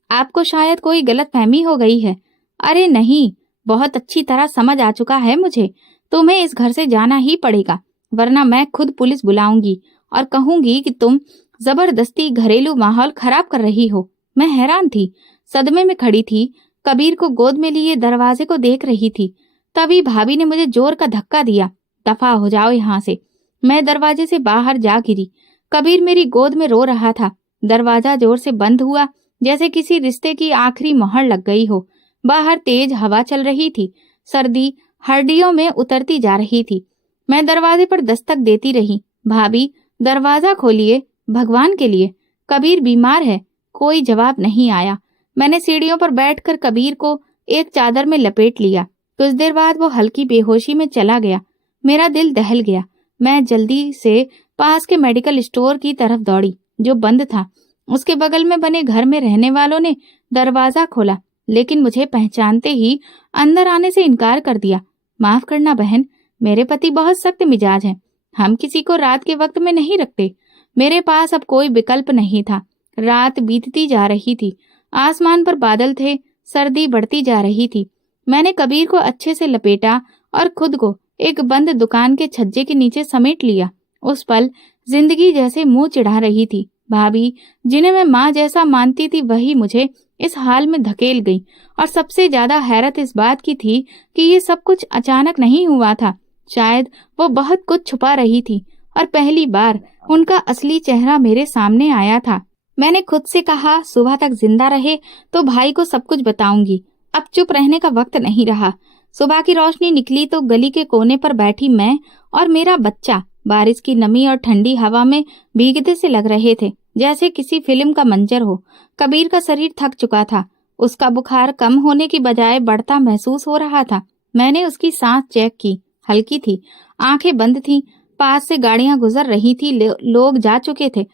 आपको शायद कोई गलतफहमी हो गई है। अरे नहीं, बहुत अच्छी तरह समझ आ चुका है मुझे। तुम्हें इस घर से जाना ही पड़ेगा, वरना मैं खुद पुलिस बुलाऊंगी और कहूंगी कि तुम जबरदस्ती घरेलू माहौल खराब कर रही हो। मैं हैरान थी, सदमे में खड़ी थी, कबीर को गोद में लिए दरवाजे को देख रही थी। तभी भाभी ने मुझे जोर का धक्का दिया। दफा हो जाओ यहाँ से। मैं दरवाजे से बाहर जा गिरी। कबीर मेरी गोद में रो रहा था। दरवाजा जोर से बंद हुआ, जैसे किसी रिश्ते की आखिरी मोहर लग गई हो। बाहर तेज हवा चल रही थी, सर्दी हड्डियों में उतरती जा रही थी। मैं दरवाजे पर दस्तक देती रही। भाभी, दरवाजा खोलिए, भगवान के लिए, कबीर बीमार है। कोई जवाब नहीं आया। मैंने सीढ़ियों पर बैठकर कबीर को एक चादर में लपेट लिया। कुछ देर बाद वो हल्की बेहोशी में चला गया। मेरा दिल दहल गया। मैं जल्दी से पास के मेडिकल स्टोर की तरफ दौड़ी, जो बंद था। उसके बगल में बने घर में रहने वालों ने दरवाजा खोला, लेकिन मुझे पहचानते ही अंदर आने से इनकार कर दिया। माफ करना बहन, मेरे पति बहुत सख्त मिजाज हैं, हम किसी को रात के वक्त में नहीं रखते। मेरे पास अब कोई विकल्प नहीं था। रात बीतती जा रही थी। आसमान पर बादल थे, सर्दी बढ़ती जा रही थी। मैंने कबीर को अच्छे से लपेटा और खुद को एक बंद दुकान के छज्जे के नीचे समेट लिया। उस पल जिंदगी जैसे मुंह चिढ़ा रही थी। भाभी, जिन्हें मैं माँ जैसा मानती थी, वही मुझे इस हाल में धकेल गई। और सबसे ज्यादा हैरत इस बात की थी कि ये सब कुछ अचानक नहीं हुआ था। शायद वो बहुत कुछ छुपा रही थी और पहली बार उनका असली चेहरा मेरे सामने आया था। मैंने खुद से कहा, सुबह तक जिंदा रहे तो भाई को सब कुछ बताऊंगी। अब चुप रहने का वक्त नहीं रहा। सुबह की रोशनी निकली तो गली के कोने पर बैठी मैं और मेरा बच्चा बारिश की नमी और ठंडी हवा में भीगते से लग रहे थे, जैसे किसी फिल्म का मंजर हो। कबीर का शरीर थक चुका था। उसका बुखार कम होने की बजाय बढ़ता महसूस हो रहा था। मैंने उसकी सांस चेक की, हल्की थी, आंखें बंद थीं। पास से गाड़ियां गुजर रही थी, लोग जा चुके थे,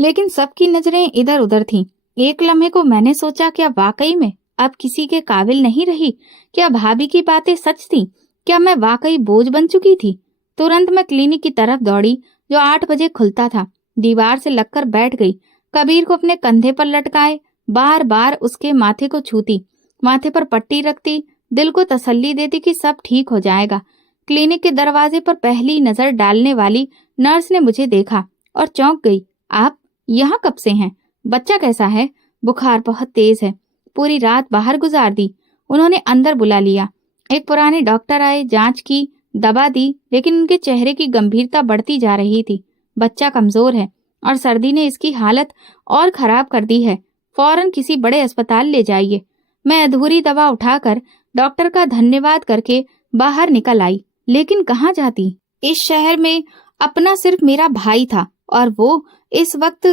लेकिन सबकी नजरें इधर उधर थीं। एक लम्हे को मैंने सोचा, क्या वाकई में अब किसी के काबिल नहीं रही? क्या भाभी की बातें सच थीं? क्या मैं वाकई बोझ बन चुकी थी? तुरंत मैं क्लिनिक की तरफ दौड़ी, जो 8 बजे खुलता था। दीवार से लगकर बैठ गई। कबीर को अपने कंधे पर लटकाए बार बार उसके माथे को छूती, माथे पर पट्टी रखती, दिल को तसल्ली देती कि सब ठीक हो जाएगा। क्लिनिक के दरवाजे पर पहली नजर डालने वाली नर्स ने मुझे देखा और चौंक गई। आप यहाँ कब से हैं? बच्चा कैसा है? बुखार बहुत तेज है, पूरी रात बाहर गुजार दी। उन्होंने अंदर बुला लिया। एक पुराने डॉक्टर आए, जांच की, दवा दी, लेकिन उनके चेहरे की गंभीरता बढ़ती जा रही थी। बच्चा कमजोर है और सर्दी ने इसकी हालत और खराब कर दी है। फौरन किसी बड़े अस्पताल ले जाइए। मैं अधूरी दवा उठाकर डॉक्टर का धन्यवाद करके बाहर निकल आई। लेकिन कहाँ जाती? इस शहर में अपना सिर्फ मेरा भाई था और वो इस वक्त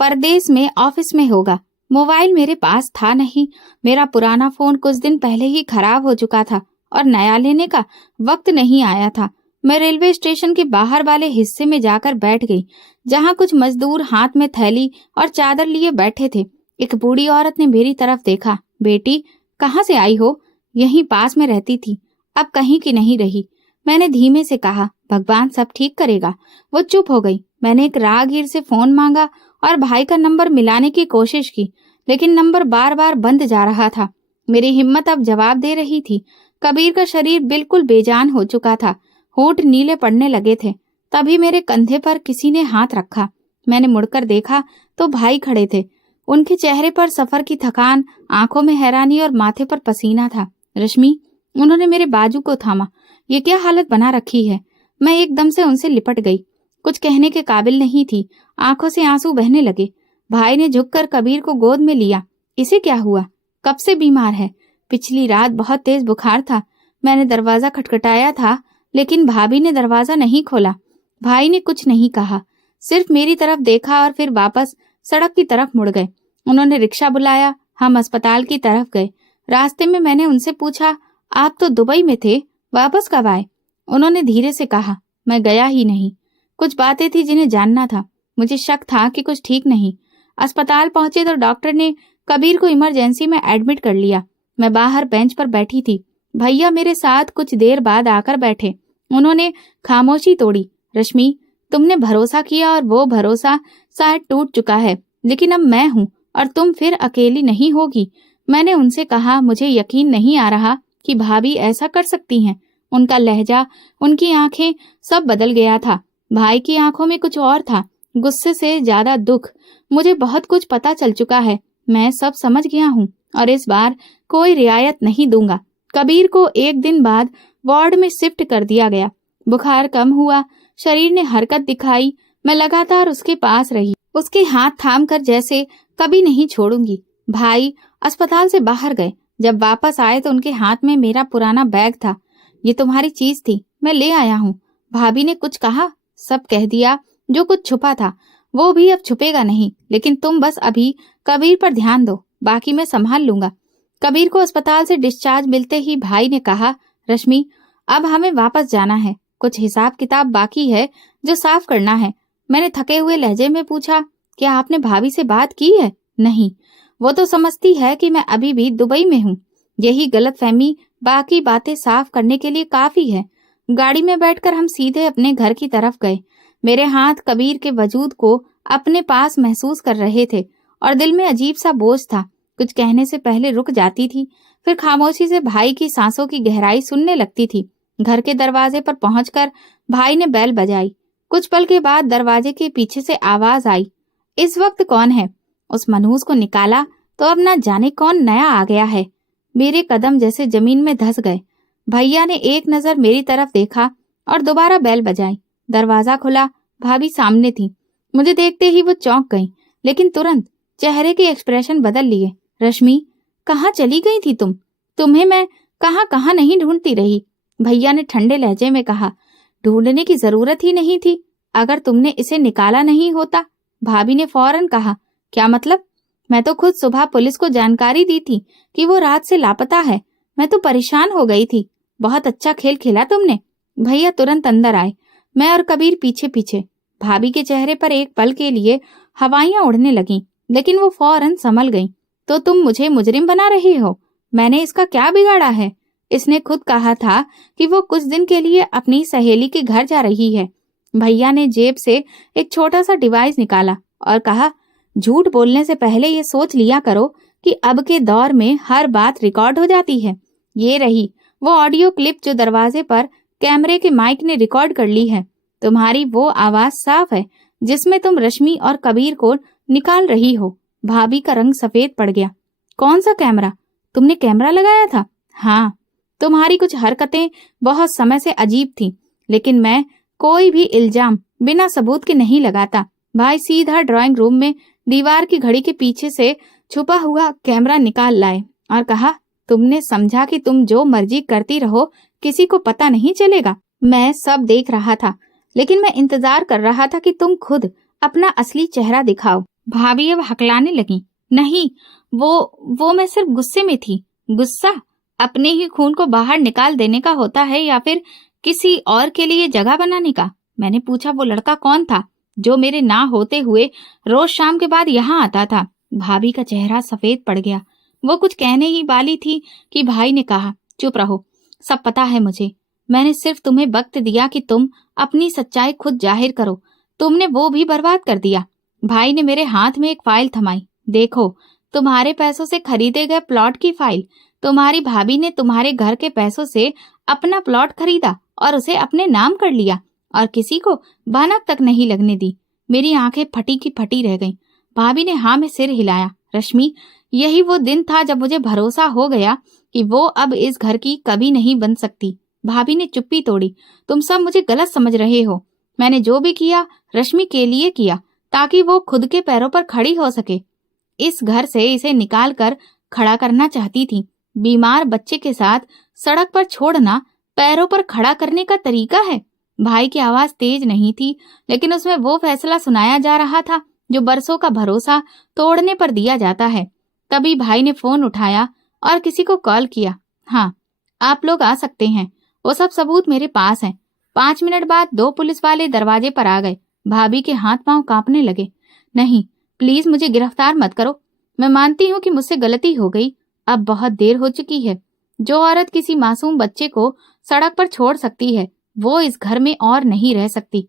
परदेश में ऑफिस में होगा। मोबाइल मेरे पास था नहीं। मेरा पुराना फोन कुछ दिन पहले ही खराब हो चुका था और नया लेने का वक्त नहीं आया था। मैं रेलवे स्टेशन के बाहर वाले हिस्से में जाकर बैठ गई, जहाँ कुछ मजदूर हाथ में थैली और चादर लिए बैठे थे। एक बूढ़ी औरत ने मेरी तरफ देखा। बेटी, कहाँ से आई हो? यहीं पास में रहती थी, अब कहीं की नहीं रही। मैंने धीमे से कहा, भगवान सब ठीक करेगा। वो चुप हो गई। मैंने एक राहगीर से फोन मांगा और भाई का नंबर मिलाने की कोशिश की, लेकिन नंबर बार बार बंद जा रहा था। मेरी हिम्मत अब जवाब दे रही थी। कबीर का शरीर बिल्कुल बेजान हो चुका था, होंठ नीले पड़ने लगे थे। तभी मेरे कंधे पर किसी ने हाथ रखा। मैंने मुड़कर देखा तो भाई खड़े थे। उनके चेहरे पर सफर की थकान, आंखों में हैरानी और माथे पर पसीना था। रश्मि, उन्होंने मेरे बाजू को थामा। ये क्या हालत बना रखी है? मैं एकदम से उनसे लिपट गई। कुछ कहने के काबिल नहीं थी। आंखों से आंसू बहने लगे। भाई ने झुककर कबीर को गोद में लिया। इसे क्या हुआ? कब से बीमार है? पिछली रात बहुत तेज बुखार था। मैंने दरवाजा खटखटाया था, लेकिन भाभी ने दरवाजा नहीं खोला। भाई ने कुछ नहीं कहा, सिर्फ मेरी तरफ देखा और फिर वापस सड़क की तरफ मुड़ गए। उन्होंने रिक्शा बुलाया। हम अस्पताल की तरफ गए। रास्ते में मैंने उनसे पूछा, आप तो दुबई में थे, वापस कब आए? उन्होंने धीरे से कहा, मैं गया ही नहीं। कुछ बातें थी जिन्हें जानना था। मुझे शक था कि कुछ ठीक नहीं। अस्पताल पहुंचे तो डॉक्टर ने कबीर को इमरजेंसी में एडमिट कर लिया। मैं बाहर बेंच पर बैठी थी। भैया मेरे साथ कुछ देर बाद आकर बैठे। उन्होंने खामोशी तोड़ी। रश्मि, तुमने भरोसा किया और वो भरोसा शायद टूट चुका है, लेकिन अब मैं हूँ और तुम फिर अकेली नहीं होगी। मैंने उनसे कहा, मुझे यकीन नहीं आ रहा कि भाभी ऐसा कर सकती हैं। उनका लहजा, उनकी आंखें, सब बदल गया था। भाई की आंखों में कुछ और था, गुस्से से ज्यादा दुख। मुझे बहुत कुछ पता चल चुका है। मैं सब समझ गया हूँ और इस बार कोई रियायत नहीं दूंगा। कबीर को एक दिन बाद वार्ड में शिफ्ट कर दिया गया। बुखार कम हुआ, शरीर ने हरकत दिखाई। मैं लगातार उसके पास रही, उसके हाथ थाम कर जैसे कभी नहीं छोड़ूंगी। भाई अस्पताल से बाहर गए। जब वापस आए तो उनके हाथ में मेरा पुराना बैग था। ये तुम्हारी चीज थी, मैं ले आया हूँ। भाभी ने कुछ कहा? सब कह दिया। जो कुछ छुपा था वो भी अब छुपेगा नहीं, लेकिन तुम बस अभी कबीर पर ध्यान दो, बाकी मैं संभाल लूंगा। कबीर को अस्पताल से डिस्चार्ज मिलते ही भाई ने कहा, रश्मि, अब हमें वापस जाना है। कुछ हिसाब किताब बाकी है जो साफ करना है। मैंने थके हुए लहजे में पूछा, क्या आपने भाभी से बात की है? नहीं, वो तो समझती है कि मैं अभी भी दुबई में हूँ। यही गलतफहमी बाकी बातें साफ करने के लिए काफी है। गाड़ी में बैठकर हम सीधे अपने घर की तरफ गए। मेरे हाथ कबीर के वजूद को अपने पास महसूस कर रहे थे और दिल में अजीब सा बोझ था। कुछ कहने से पहले रुक जाती थी, फिर खामोशी से भाई की सांसों की गहराई सुनने लगती थी। घर के दरवाजे पर पहुंचकर भाई ने बेल बजाई। कुछ पल के बाद दरवाजे के पीछे से आवाज आई, इस वक्त कौन है? उस मनहूस को निकाला तो अब न जाने कौन नया आ गया है। मेरे कदम जैसे जमीन में धंस गए। भैया ने एक नजर मेरी तरफ देखा और दोबारा बेल बजाई। दरवाजा खुला, भाभी सामने थी। मुझे देखते ही वो चौंक गई, लेकिन तुरंत चेहरे के एक्सप्रेशन बदल लिए। रश्मि, कहाँ चली गई थी तुम? तुम्हें मैं कहाँ कहाँ नहीं ढूंढती रही। भैया ने ठंडे लहजे में कहा। ढूंढने की जरूरत ही नहीं थी, अगर तुमने इसे निकाला नहीं होता। भाभी ने फौरन कहा। क्या मतलब? मैं तो खुद सुबह पुलिस को जानकारी दी थी कि वो रात से लापता है। मैं तो परेशान हो गई थी। बहुत अच्छा खेल खेला तुमने। भैया तुरंत अंदर आए, मैं और कबीर पीछे पीछे। भाभी के चेहरे पर एक पल के लिए हवाइयां उड़ने लगीं, लेकिन वो फौरन संभल गईं। तो तुम मुझे मुजरिम बना रही हो? मैंने इसका क्या बिगाड़ा है? इसने खुद कहा था कि वो कुछ दिन के लिए अपनी सहेली के घर जा रही है। भैया ने जेब से एक छोटा सा डिवाइस निकाला और कहा, झूठ बोलने से पहले ये सोच लिया करो कि अब के दौर में हर बात रिकॉर्ड हो जाती है। ये रही वो ऑडियो क्लिप जो दरवाजे पर कैमरे के माइक ने रिकॉर्ड कर ली है। तुम्हारी वो आवाज साफ है जिसमें तुम रश्मि और कबीर को निकाल रही हो। भाभी का रंग सफेद पड़ गया। कौन सा कैमरा? तुमने कैमरा लगाया था? हाँ। तुम्हारी कुछ हरकतें बहुत समय से अजीब थीं, लेकिन मैं कोई भी इल्जाम बिना सबूत के नहीं लगाता। भाई सीधा ड्राइंग रूम में दीवार की घड़ी के पीछे से छुपा हुआ कैमरा निकाल लाए और कहा, तुमने समझा कि तुम जो मर्जी करती रहो, किसी को पता नहीं चलेगा। मैं सब देख रहा था, लेकिन मैं इंतजार कर रहा था कि तुम खुद अपना असली चेहरा दिखाओ। भाभी अब हकलाने लगी। नहीं, वो मैं सिर्फ गुस्से में थी। गुस्सा अपने ही खून को बाहर निकाल देने का होता है या फिर किसी और के लिए जगह बनाने का? मैंने पूछा, वो लड़का कौन था जो मेरे ना होते हुए रोज शाम के बाद यहाँ आता था? भाभी का चेहरा सफेद पड़ गया। वो कुछ कहने ही वाली थी कि भाई ने कहा, चुप रहो, सब पता है मुझे। मैंने सिर्फ तुम्हें वक्त दिया कि तुम अपनी सच्चाई खुद जाहिर करो। तुमने वो भी बर्बाद कर दिया। भाई ने मेरे हाथ में एक फाइल थमाई। देखो, तुम्हारे पैसों से खरीदे गए प्लॉट की फाइल। तुम्हारी भाभी ने तुम्हारे घर के पैसों से अपना प्लॉट खरीदा और उसे अपने नाम कर लिया और किसी को भनक तक नहीं लगने दी। मेरी आंखें फटी की फटी रह गईं। भाभी ने हाँ में सिर हिलाया। रश्मि, यही वो दिन था जब मुझे भरोसा हो गया कि वो अब इस घर की कभी नहीं बन सकती। भाभी ने चुप्पी तोड़ी। तुम सब मुझे गलत समझ रहे हो। मैंने जो भी किया रश्मि के लिए किया, ताकि वो खुद के पैरों पर खड़ी हो सके। इस घर से इसे निकाल कर खड़ा करना चाहती थी। बीमार बच्चे के साथ सड़क पर छोड़ना पैरों पर खड़ा करने का तरीका है? भाई की आवाज तेज नहीं थी, लेकिन उसमें वो फैसला सुनाया जा रहा था जो बरसों का भरोसा तोड़ने पर दिया जाता है। तभी भाई ने फोन उठाया और किसी को कॉल किया। हाँ, आप लोग आ सकते हैं, वो सब सबूत मेरे पास हैं। 5 मिनट बाद 2 पुलिस वाले दरवाजे पर आ गए। भाभी के हाथ पांव कांपने लगे। नहीं, प्लीज मुझे गिरफ्तार मत करो। मैं मानती हूँ कि मुझसे गलती हो गई। अब बहुत देर हो चुकी है। जो औरत किसी मासूम बच्चे को सड़क पर छोड़ सकती है, वो इस घर में और नहीं रह सकती।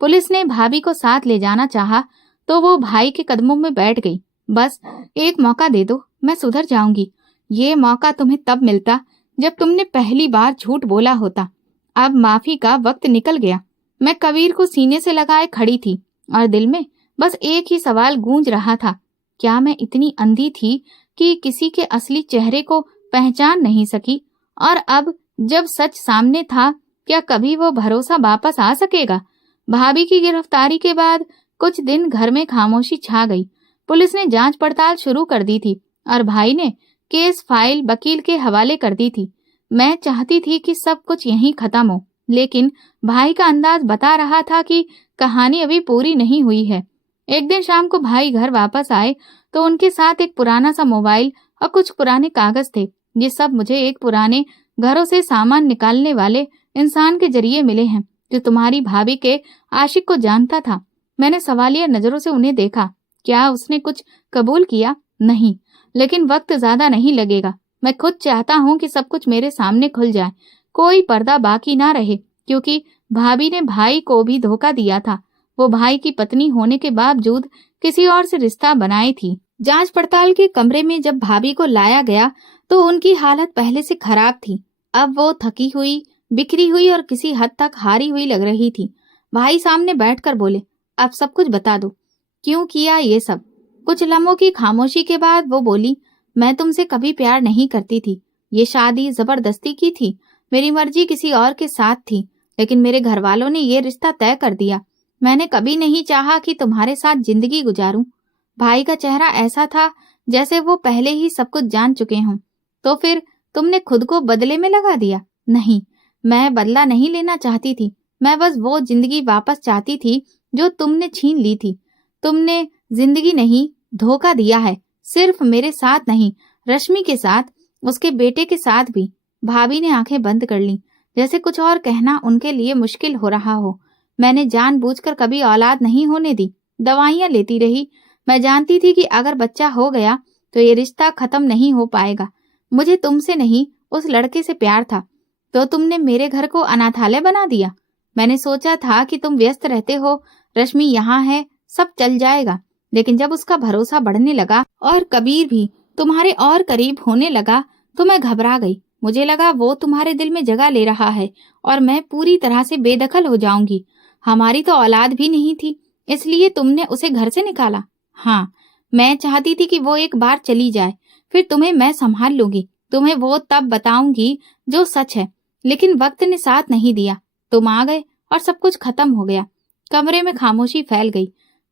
पुलिस ने भाभी को साथ ले जाना चाहा तो वो भाई के कदमों में बैठ गई। बस एक मौका दे दो, मैं सुधर जाऊंगी। ये मौका तुम्हें तब मिलता जब तुमने पहली बार झूठ बोला होता। अब माफी का वक्त निकल गया। मैं कबीर को सीने से लगाए खड़ी थी और दिल में बस एक ही सवाल गूंज रहा था, क्या मैं इतनी अंधी थी कि किसी के असली चेहरे को पहचान नहीं सकी? और अब जब सच सामने था, क्या कभी वो भरोसा वापस आ सकेगा? भाभी की गिरफ्तारी के बाद कुछ दिन घर में खामोशी छा गई। पुलिस ने जांच पड़ताल शुरू कर दी थी और भाई ने केस फाइल वकील के हवाले कर दी थी। मैं चाहती थी कि सब कुछ यहीं खत्म हो, लेकिन भाई का अंदाज बता रहा था कि कहानी अभी पूरी नहीं हुई है। एक दिन शाम को भाई घर वापस आए तो उनके साथ एक पुराना सा मोबाइल और कुछ पुराने कागज थे। ये सब मुझे एक पुराने घरों से सामान निकालने वाले इंसान के जरिए मिले हैं जो तुम्हारी भाभी के आशिक को जानता था। मैंने सवालिया नजरों से उन्हें देखा। क्या उसने कुछ कबूल किया? नहीं, लेकिन वक्त ज्यादा नहीं लगेगा। मैं खुद चाहता हूँ कि सब कुछ मेरे सामने खुल जाए, कोई पर्दा बाकी ना रहे, क्योंकि भाभी ने भाई को भी धोखा दिया था। वो भाई की पत्नी होने के बावजूद किसी और से रिश्ता बनाई थी। जांच पड़ताल के कमरे में जब भाभी को लाया गया तो उनकी हालत पहले से खराब थी। अब वो थकी हुई, बिखरी हुई और किसी हद तक हारी हुई लग रही थी। भाई सामने बैठकर बोले, अब सब कुछ बता दो, क्यों किया ये सब। कुछ लम्हों की खामोशी के बाद वो बोली, मैं तुमसे कभी प्यार नहीं करती थी। ये शादी जबरदस्ती की थी, मेरी मर्जी किसी और के साथ थी, लेकिन मेरे घर वालों ने ये रिश्ता तय कर दिया। मैंने कभी नहीं चाहा कि तुम्हारे साथ जिंदगी गुजारूं। भाई का चेहरा ऐसा था जैसे वो पहले ही सब कुछ जान चुके हों। तो फिर तुमने खुद को बदले में लगा दिया? नहीं, मैं बदला नहीं लेना चाहती थी। मैं बस वो जिंदगी वापस चाहती थी जो तुमने छीन ली थी। तुमने जिंदगी नहीं, धोखा दिया है। सिर्फ मेरे साथ नहीं, रश्मि के साथ, उसके बेटे के साथ भी। भाभी ने आंखें बंद कर ली, जैसे कुछ और कहना उनके लिए मुश्किल हो रहा हो। मैंने जानबूझकर कभी औलाद नहीं होने दी, दवाइयां लेती रही। मैं जानती थी कि अगर बच्चा हो गया तो ये रिश्ता खत्म नहीं हो पाएगा। मुझे तुमसे नहीं, उस लड़के से प्यार था। तो तुमने मेरे घर को अनाथालय बना दिया। मैंने सोचा था कि तुम व्यस्त रहते हो, रश्मि यहाँ है, सब चल जाएगा। लेकिन जब उसका भरोसा बढ़ने लगा और कबीर भी तुम्हारे और करीब होने लगा तो मैं घबरा गई। मुझे लगा वो तुम्हारे दिल में जगह ले रहा है और मैं पूरी तरह से बेदखल हो जाऊंगी। हमारी तो औलाद भी नहीं थी, इसलिए तुमने उसे घर से निकाला। हाँ, मैं चाहती थी कि वो एक बार चली जाए, फिर तुम्हें मैं संभाल लूंगी। तुम्हें वो तब बताऊंगी जो सच है। लेकिन वक्त ने साथ नहीं दिया। तुम आ गए और सब कुछ खत्म हो गया। कमरे में खामोशी फैल गई।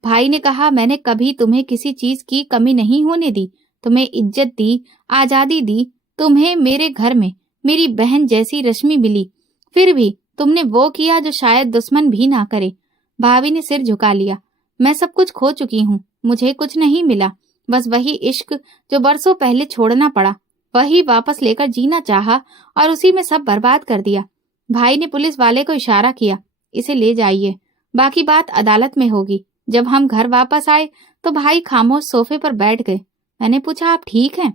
भाई ने कहा, मैंने कभी तुम्हें किसी चीज की कमी नहीं होने दी। तुम्हें इज्जत दी, आजादी दी। तुम्हें मेरे घर में मेरी बहन जैसी रश्मि मिली। फिर भी तुमने वो किया जो शायद दुश्मन भी ना करे। भाभी ने सिर झुका लिया। मैं सब कुछ खो चुकी हूँ, मुझे कुछ नहीं मिला। बस वही इश्क जो बरसों पहले छोड़ना पड़ा, वही वापस लेकर जीना चाहा और उसी में सब बर्बाद कर दिया। भाई ने पुलिस वाले को इशारा किया, इसे ले जाइए, बाकी बात अदालत में होगी। जब हम घर वापस आए तो भाई खामोश सोफे पर बैठ गए। मैंने पूछा, आप ठीक हैं?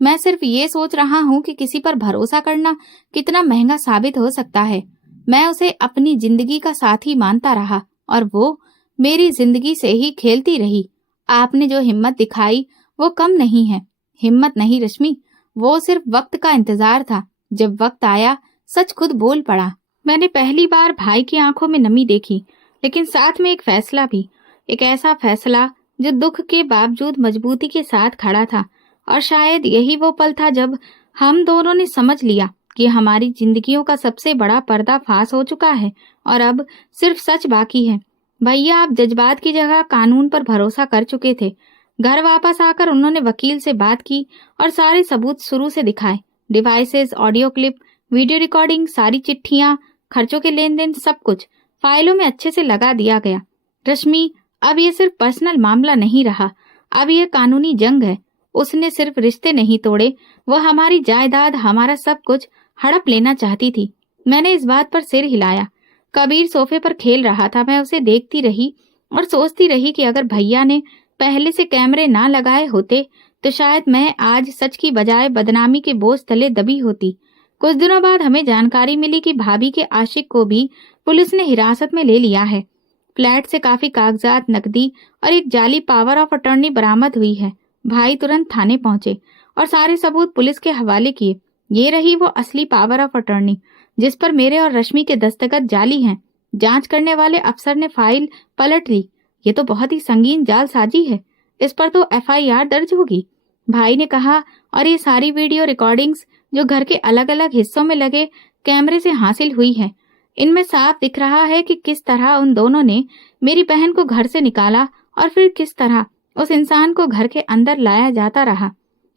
मैं सिर्फ ये सोच रहा हूँ कि किसी पर भरोसा करना कितना महंगा साबित हो सकता है। मैं उसे अपनी जिंदगी का साथी मानता रहा और वो मेरी जिंदगी से ही खेलती रही। आपने जो हिम्मत दिखाई वो कम नहीं है। हिम्मत नहीं रश्मि, वो सिर्फ वक्त का इंतजार था। जब वक्त आया, सच खुद बोल पड़ा। मैंने पहली बार भाई की आंखों में नमी देखी, लेकिन साथ में एक फैसला भी। एक ऐसा फैसला जो दुख के बावजूद मजबूती के साथ खड़ा था। और शायद यही वो पल था जब हम दोनों ने समझ लिया कि हमारी जिंदगियों का सबसे बड़ा पर्दाफाश हो चुका है और अब सिर्फ सच बाकी है। भैया, आप जज्बात की जगह कानून पर भरोसा कर चुके थे। घर वापस आकर उन्होंने वकील से बात की और सारे सबूत शुरू से दिखाए। Devices, audio clip, video recording, सारी चिट्ठियां, खर्चों के लेन देन, सब कुछ फाइलों में अच्छे से लगा दिया गया। रश्मि, अब ये सिर्फ पर्सनल मामला नहीं रहा, अब ये कानूनी जंग है। उसने सिर्फ रिश्ते नहीं तोड़े, वो हमारी जायदाद, हमारा सब कुछ हड़प लेना चाहती थी। मैंने इस बात पर सिर हिलाया। कबीर सोफे पर खेल रहा था। मैं उसे देखती रही और सोचती रही कि अगर भैया ने पहले से कैमरे ना लगाए होते तो शायद मैं आज सच की बजाय बदनामी के बोझ तले दबी होती। कुछ दिनों बाद हमें जानकारी मिली कि भाभी के आशिक को भी पुलिस ने हिरासत में ले लिया है। फ्लैट से काफी कागजात, नकदी और एक जाली पावर ऑफ अटॉर्नी बरामद हुई है। भाई तुरंत थाने पहुंचे और सारे सबूत पुलिस के हवाले किए। ये रही वो असली पावर ऑफ अटॉर्नी जिस पर मेरे और रश्मि के दस्तखत जाली हैं। जांच करने वाले अफसर ने फाइल पलट ली। ये तो बहुत ही संगीन जालसाजी है, इस पर तो एफआईआर दर्ज होगी। भाई ने कहा, और ये सारी वीडियो रिकॉर्डिंग्स जो घर के अलग अलग हिस्सों में लगे कैमरे से हासिल हुई है, इनमें साफ दिख रहा है कि किस तरह उन दोनों ने मेरी बहन को घर से निकाला और फिर किस तरह उस इंसान को घर के अंदर लाया जाता रहा।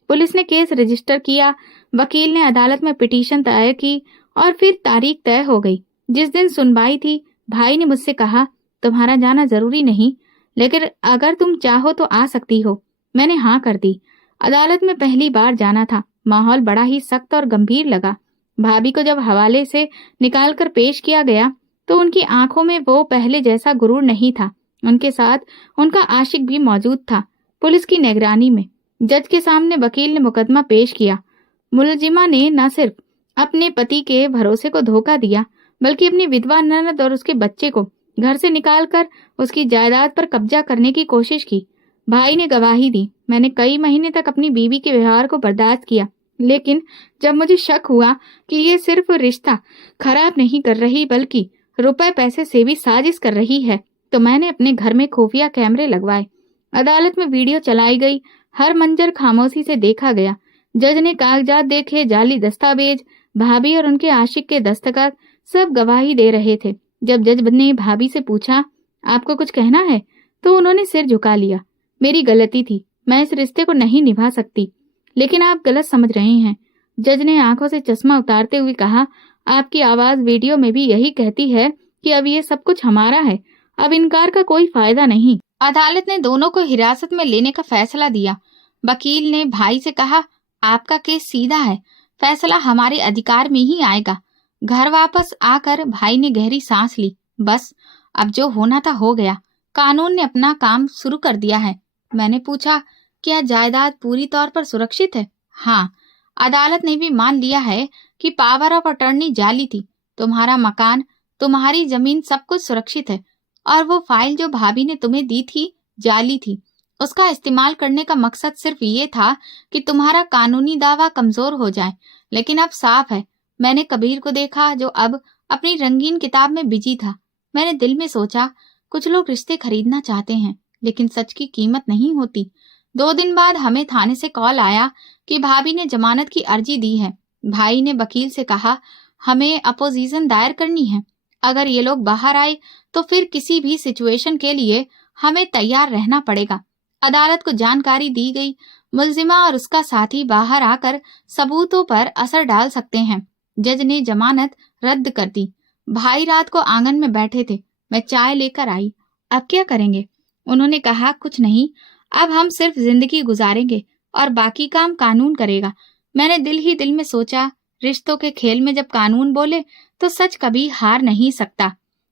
पुलिस ने केस रजिस्टर किया, वकील ने अदालत में पिटीशन दायर की और फिर तारीख तय हो गई। जिस दिन सुनवाई थी, भाई ने मुझसे कहा, तुम्हारा जाना जरूरी नहीं, लेकिन अगर तुम चाहो तो आ सकती हो। मैंने हाँ कर दी। अदालत में पहली बार जाना था। माहौल बड़ा ही सख्त और गंभीर लगा। भाभी को जब हवाले से निकालकर पेश किया गया तो उनकी आंखों में वो पहले जैसा गुरूर नहीं था। उनके साथ उनका आशिक भी मौजूद था। पुलिस की निगरानी में जज के सामने वकील ने मुकदमा पेश किया। मुलजिमा ने न सिर्फ अपने पति के भरोसे को धोखा दिया, बल्कि अपनी विधवा ननद और उसके बच्चे को घर से निकालकर उसकी जायदाद पर कब्जा करने की कोशिश की। भाई ने गवाही दी। मैंने कई महीने तक अपनी बीवी के व्यवहार को बर्दाश्त किया, लेकिन जब मुझे शक हुआ कि ये सिर्फ रिश्ता खराब नहीं कर रही बल्कि रुपए पैसे से भी साजिश कर रही है, तो मैंने अपने घर में खुफिया कैमरे लगवाए। अदालत में वीडियो चलाई गई, हर मंजर खामोशी से देखा गया। जज ने कागजात देखे, जाली दस्तावेज, भाभी और उनके आशिक के दस्तखत, सब गवाही दे रहे थे। जब जज ने भाभी से पूछा, आपको कुछ कहना है, तो उन्होंने सिर झुका लिया। मेरी गलती थी, मैं इस रिश्ते को नहीं निभा सकती। लेकिन आप गलत समझ रहे हैं। जज ने आंखों से चश्मा उतारते हुए कहा, आपकी आवाज वीडियो में भी यही कहती है कि अब ये सब कुछ हमारा है। अब इनकार का कोई फायदा नहीं। अदालत ने दोनों को हिरासत में लेने का फैसला दिया। वकील ने भाई से कहा, आपका केस सीधा है, फैसला हमारे अधिकार में ही आएगा। घर वापस आकर भाई ने गहरी सांस ली। बस अब जो होना था हो गया, कानून ने अपना काम शुरू कर दिया है। मैंने पूछा, क्या जायदाद पूरी तौर पर सुरक्षित है? हाँ, अदालत ने भी मान लिया है कि पावर ऑफ अटॉर्नी जाली थी। तुम्हारा मकान, तुम्हारी जमीन, सब कुछ सुरक्षित है। और वो फाइल जो भाभी ने तुम्हें दी थी, जाली थी। उसका इस्तेमाल करने का मकसद सिर्फ ये था कि तुम्हारा कानूनी दावा कमजोर हो जाए। लेकिन अब साफ है, मैंने कबीर को देखा जो अब अपनी रंगीन किताब में बिजी था। मैंने दिल में सोचा, कुछ लोग रिश्ते खरीदना चाहते हैं, लेकिन सच की कीमत नहीं होती। 2 दिन बाद हमें थाने से कॉल आया कि भाभी ने जमानत की अर्जी दी है। भाई ने वकील से कहा, हमें अपोजिशन दायर करनी है। अगर ये लोग बाहर आए तो फिर किसी भी सिचुएशन के लिए हमें तैयार रहना पड़ेगा। अदालत को जानकारी दी गई। मुलजिमा और उसका साथी बाहर आकर सबूतों पर असर डाल सकते हैं। जज ने जमानत रद्द कर दी। भाई रात को आंगन में बैठे थे। मैं चाय लेकर आई। अब क्या करेंगे? उन्होंने कहा, कुछ नहीं, अब हम सिर्फ जिंदगी गुजारेंगे और बाकी काम कानून करेगा। मैंने दिल ही दिल में सोचा, रिश्तों के खेल में जब कानून बोले तो सच कभी हार नहीं सकता।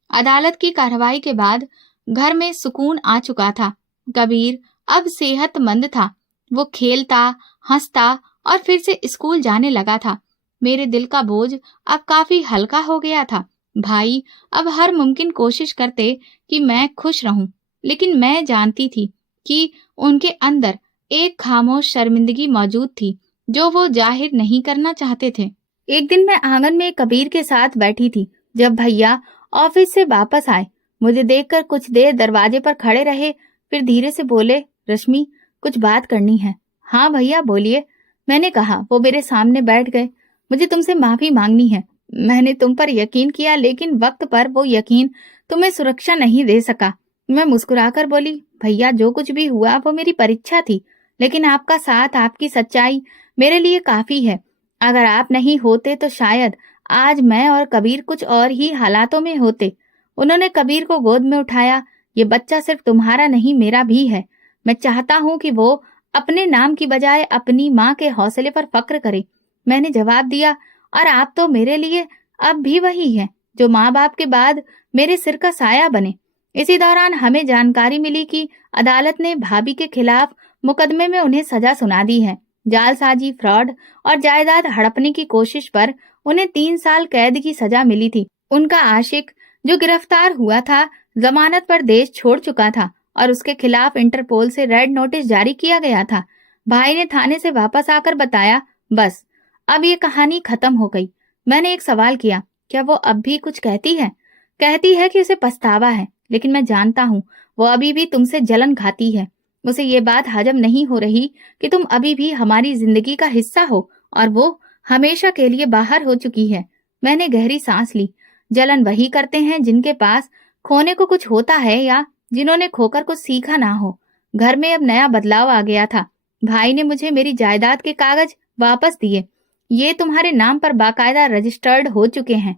अदालत की कार्रवाई के बाद घर में सुकून आ चुका था। कबीर अब सेहतमंद था। वो खेलता, हंसता और फिर से स्कूल जाने लगा था। मेरे दिल का बोझ अब काफी हल्का हो गया था। भाई अब हर मुमकिन कोशिश करते कि मैं खुश रहूं, लेकिन मैं जानती थी कि उनके अंदर एक खामोश शर्मिंदगी मौजूद थी जो वो जाहिर नहीं करना चाहते थे। एक दिन मैं आंगन में कबीर के साथ बैठी थी जब भैया ऑफिस से वापस आए। मुझे देखकर कुछ देर दरवाजे पर खड़े रहे, फिर धीरे से बोले, रश्मि, कुछ बात करनी है। हाँ भैया, बोलिए, मैंने कहा। वो मेरे सामने बैठ गए। मुझे तुमसे माफी मांगनी है। मैंने तुम पर यकीन किया, लेकिन वक्त पर वो यकीन तुम्हें सुरक्षा नहीं दे सका। मैं मुस्कुराकर बोली, भैया, जो कुछ भी हुआ वो मेरी परीक्षा थी, लेकिन आपका साथ, आपकी सच्चाई मेरे लिए काफी है। अगर आप नहीं होते तो शायद आज मैं और कबीर कुछ और ही हालातों में होते। उन्होंने कबीर को गोद में उठाया। ये बच्चा सिर्फ तुम्हारा नहीं, मेरा भी है। मैं चाहता हूँ कि वो अपने नाम की बजाय अपनी माँ के हौसले पर फक्र करे। मैंने जवाब दिया, और आप तो मेरे लिए अब भी वही है जो माँ बाप के बाद मेरे सिर का साया बने। इसी दौरान हमें जानकारी मिली कि अदालत ने भाभी के खिलाफ मुकदमे में उन्हें सजा सुना दी है। जालसाजी, फ्रॉड और जायदाद हड़पने की कोशिश पर उन्हें 3 साल कैद की सजा मिली थी। उनका आशिक जो गिरफ्तार हुआ था, जमानत पर देश छोड़ चुका था और उसके खिलाफ इंटरपोल से रेड नोटिस जारी किया गया था। भाई ने थाने से वापस आकर बताया, बस अब ये कहानी खत्म हो गई। मैंने एक सवाल किया, क्या वो अब भी कुछ कहती है? कहती है कि उसे पछतावा है, लेकिन मैं जानता हूँ वो अभी भी तुमसे जलन खाती है। उसे ये बात हजम नहीं हो रही कि तुम अभी भी हमारी जिंदगी का हिस्सा हो और वो हमेशा के लिए बाहर हो चुकी है। मैंने गहरी सांस ली। जलन वही करते हैं जिनके पास खोने को कुछ होता है या जिन्होंने खोकर कुछ सीखा ना हो। घर में अब नया बदलाव आ गया था। भाई ने मुझे मेरी जायदाद के कागज वापस दिए। ये तुम्हारे नाम पर बाकायदा रजिस्टर्ड हो चुके हैं।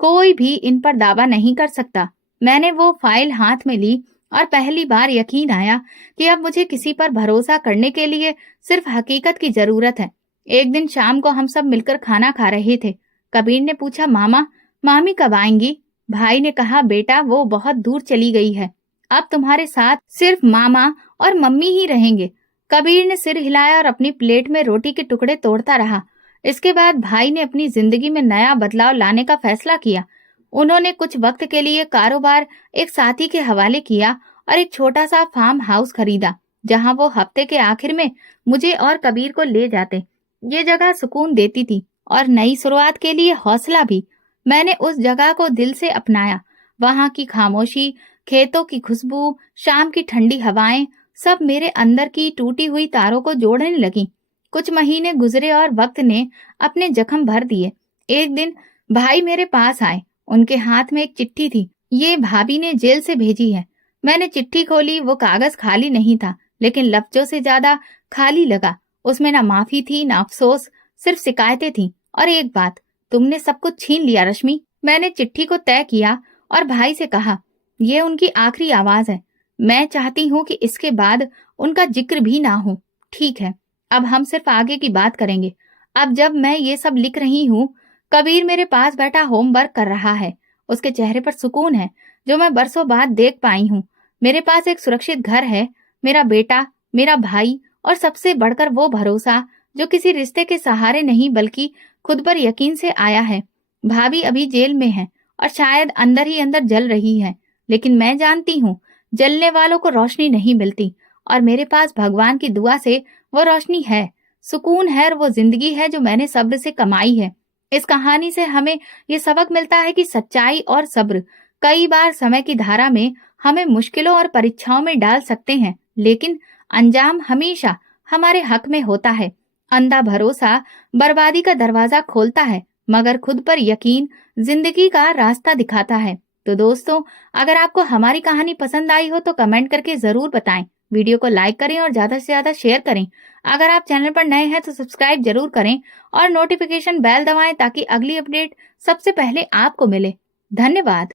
कोई भी इन पर दावा नहीं कर सकता। मैंने वो फाइल हाथ में ली और पहली बार यकीन आया कि अब मुझे किसी पर भरोसा करने के लिए सिर्फ हकीकत की जरूरत है। एक दिन शाम को हम सब मिलकर खाना खा रहे थे। कबीर ने पूछा, मामा, मामी कब आएंगी? भाई ने कहा, बेटा, वो बहुत दूर चली गई है। अब तुम्हारे साथ सिर्फ मामा और मम्मी ही रहेंगे। कबीर ने सिर हिलाया और अपनी प्लेट में रोटी के टुकड़े तोड़ता रहा। इसके बाद भाई ने अपनी जिंदगी में नया बदलाव लाने का फैसला किया। उन्होंने कुछ वक्त के लिए कारोबार एक साथी के हवाले किया और एक छोटा सा फार्म हाउस खरीदा, जहां वो हफ्ते के आखिर में मुझे और कबीर को ले जाते। ये जगह सुकून देती थी और नई शुरुआत के लिए हौसला भी। मैंने उस जगह को दिल से अपनाया। वहां की खामोशी, खेतों की खुशबू, शाम की ठंडी हवाएं, सब मेरे अंदर की टूटी हुई तारों को जोड़ने लगी। कुछ महीने गुजरे और वक्त ने अपने जख्म भर दिए। एक दिन भाई मेरे पास आए। उनके हाथ में एक चिट्ठी थी। ये भाभी ने जेल से भेजी है। मैंने चिट्ठी खोली। वो कागज खाली नहीं था, लेकिन लफ्जों से ज्यादा खाली लगा। उसमें ना माफी थी, ना अफसोस, सिर्फ शिकायतें थी और एक बात, तुमने सब कुछ छीन लिया रश्मि। मैंने चिट्ठी को तय किया और भाई से कहा, ये उनकी आखिरी आवाज है। मैं चाहती हूँ कि इसके बाद उनका जिक्र भी ना हो। ठीक है, अब हम सिर्फ आगे की बात करेंगे। अब जब मैं ये सब लिख रही हूँ, कबीर मेरे पास बैठा होमवर्क कर रहा है। उसके चेहरे पर सुकून है, जो मैं बरसों बाद देख पाई हूँ। मेरे पास एक सुरक्षित घर है, मेरा बेटा, मेरा भाई और सबसे बढ़कर वो भरोसा जो किसी रिश्ते के सहारे नहीं बल्कि खुद पर यकीन से आया है। भाभी अभी जेल में है और शायद अंदर ही अंदर जल रही है, लेकिन मैं जानती हूँ जलने वालों को रोशनी नहीं मिलती और मेरे पास भगवान की दुआ से वो रोशनी है, सुकून है और वो जिंदगी है जो मैंने सब्र से कमाई है। इस कहानी से हमें ये सबक मिलता है कि सच्चाई और सब्र कई बार समय की धारा में हमें मुश्किलों और परीक्षाओं में डाल सकते हैं, लेकिन अंजाम हमेशा हमारे हक में होता है। अंधा भरोसा बर्बादी का दरवाजा खोलता है, मगर खुद पर यकीन जिंदगी का रास्ता दिखाता है। तो दोस्तों, अगर आपको हमारी कहानी पसंद आई हो तो कमेंट करके जरूर बताएं। वीडियो को लाइक करें और ज्यादा से ज्यादा शेयर करें। अगर आप चैनल पर नए हैं तो सब्सक्राइब जरूर करें और नोटिफिकेशन बेल दबाएं ताकि अगली अपडेट सबसे पहले आपको मिले। धन्यवाद।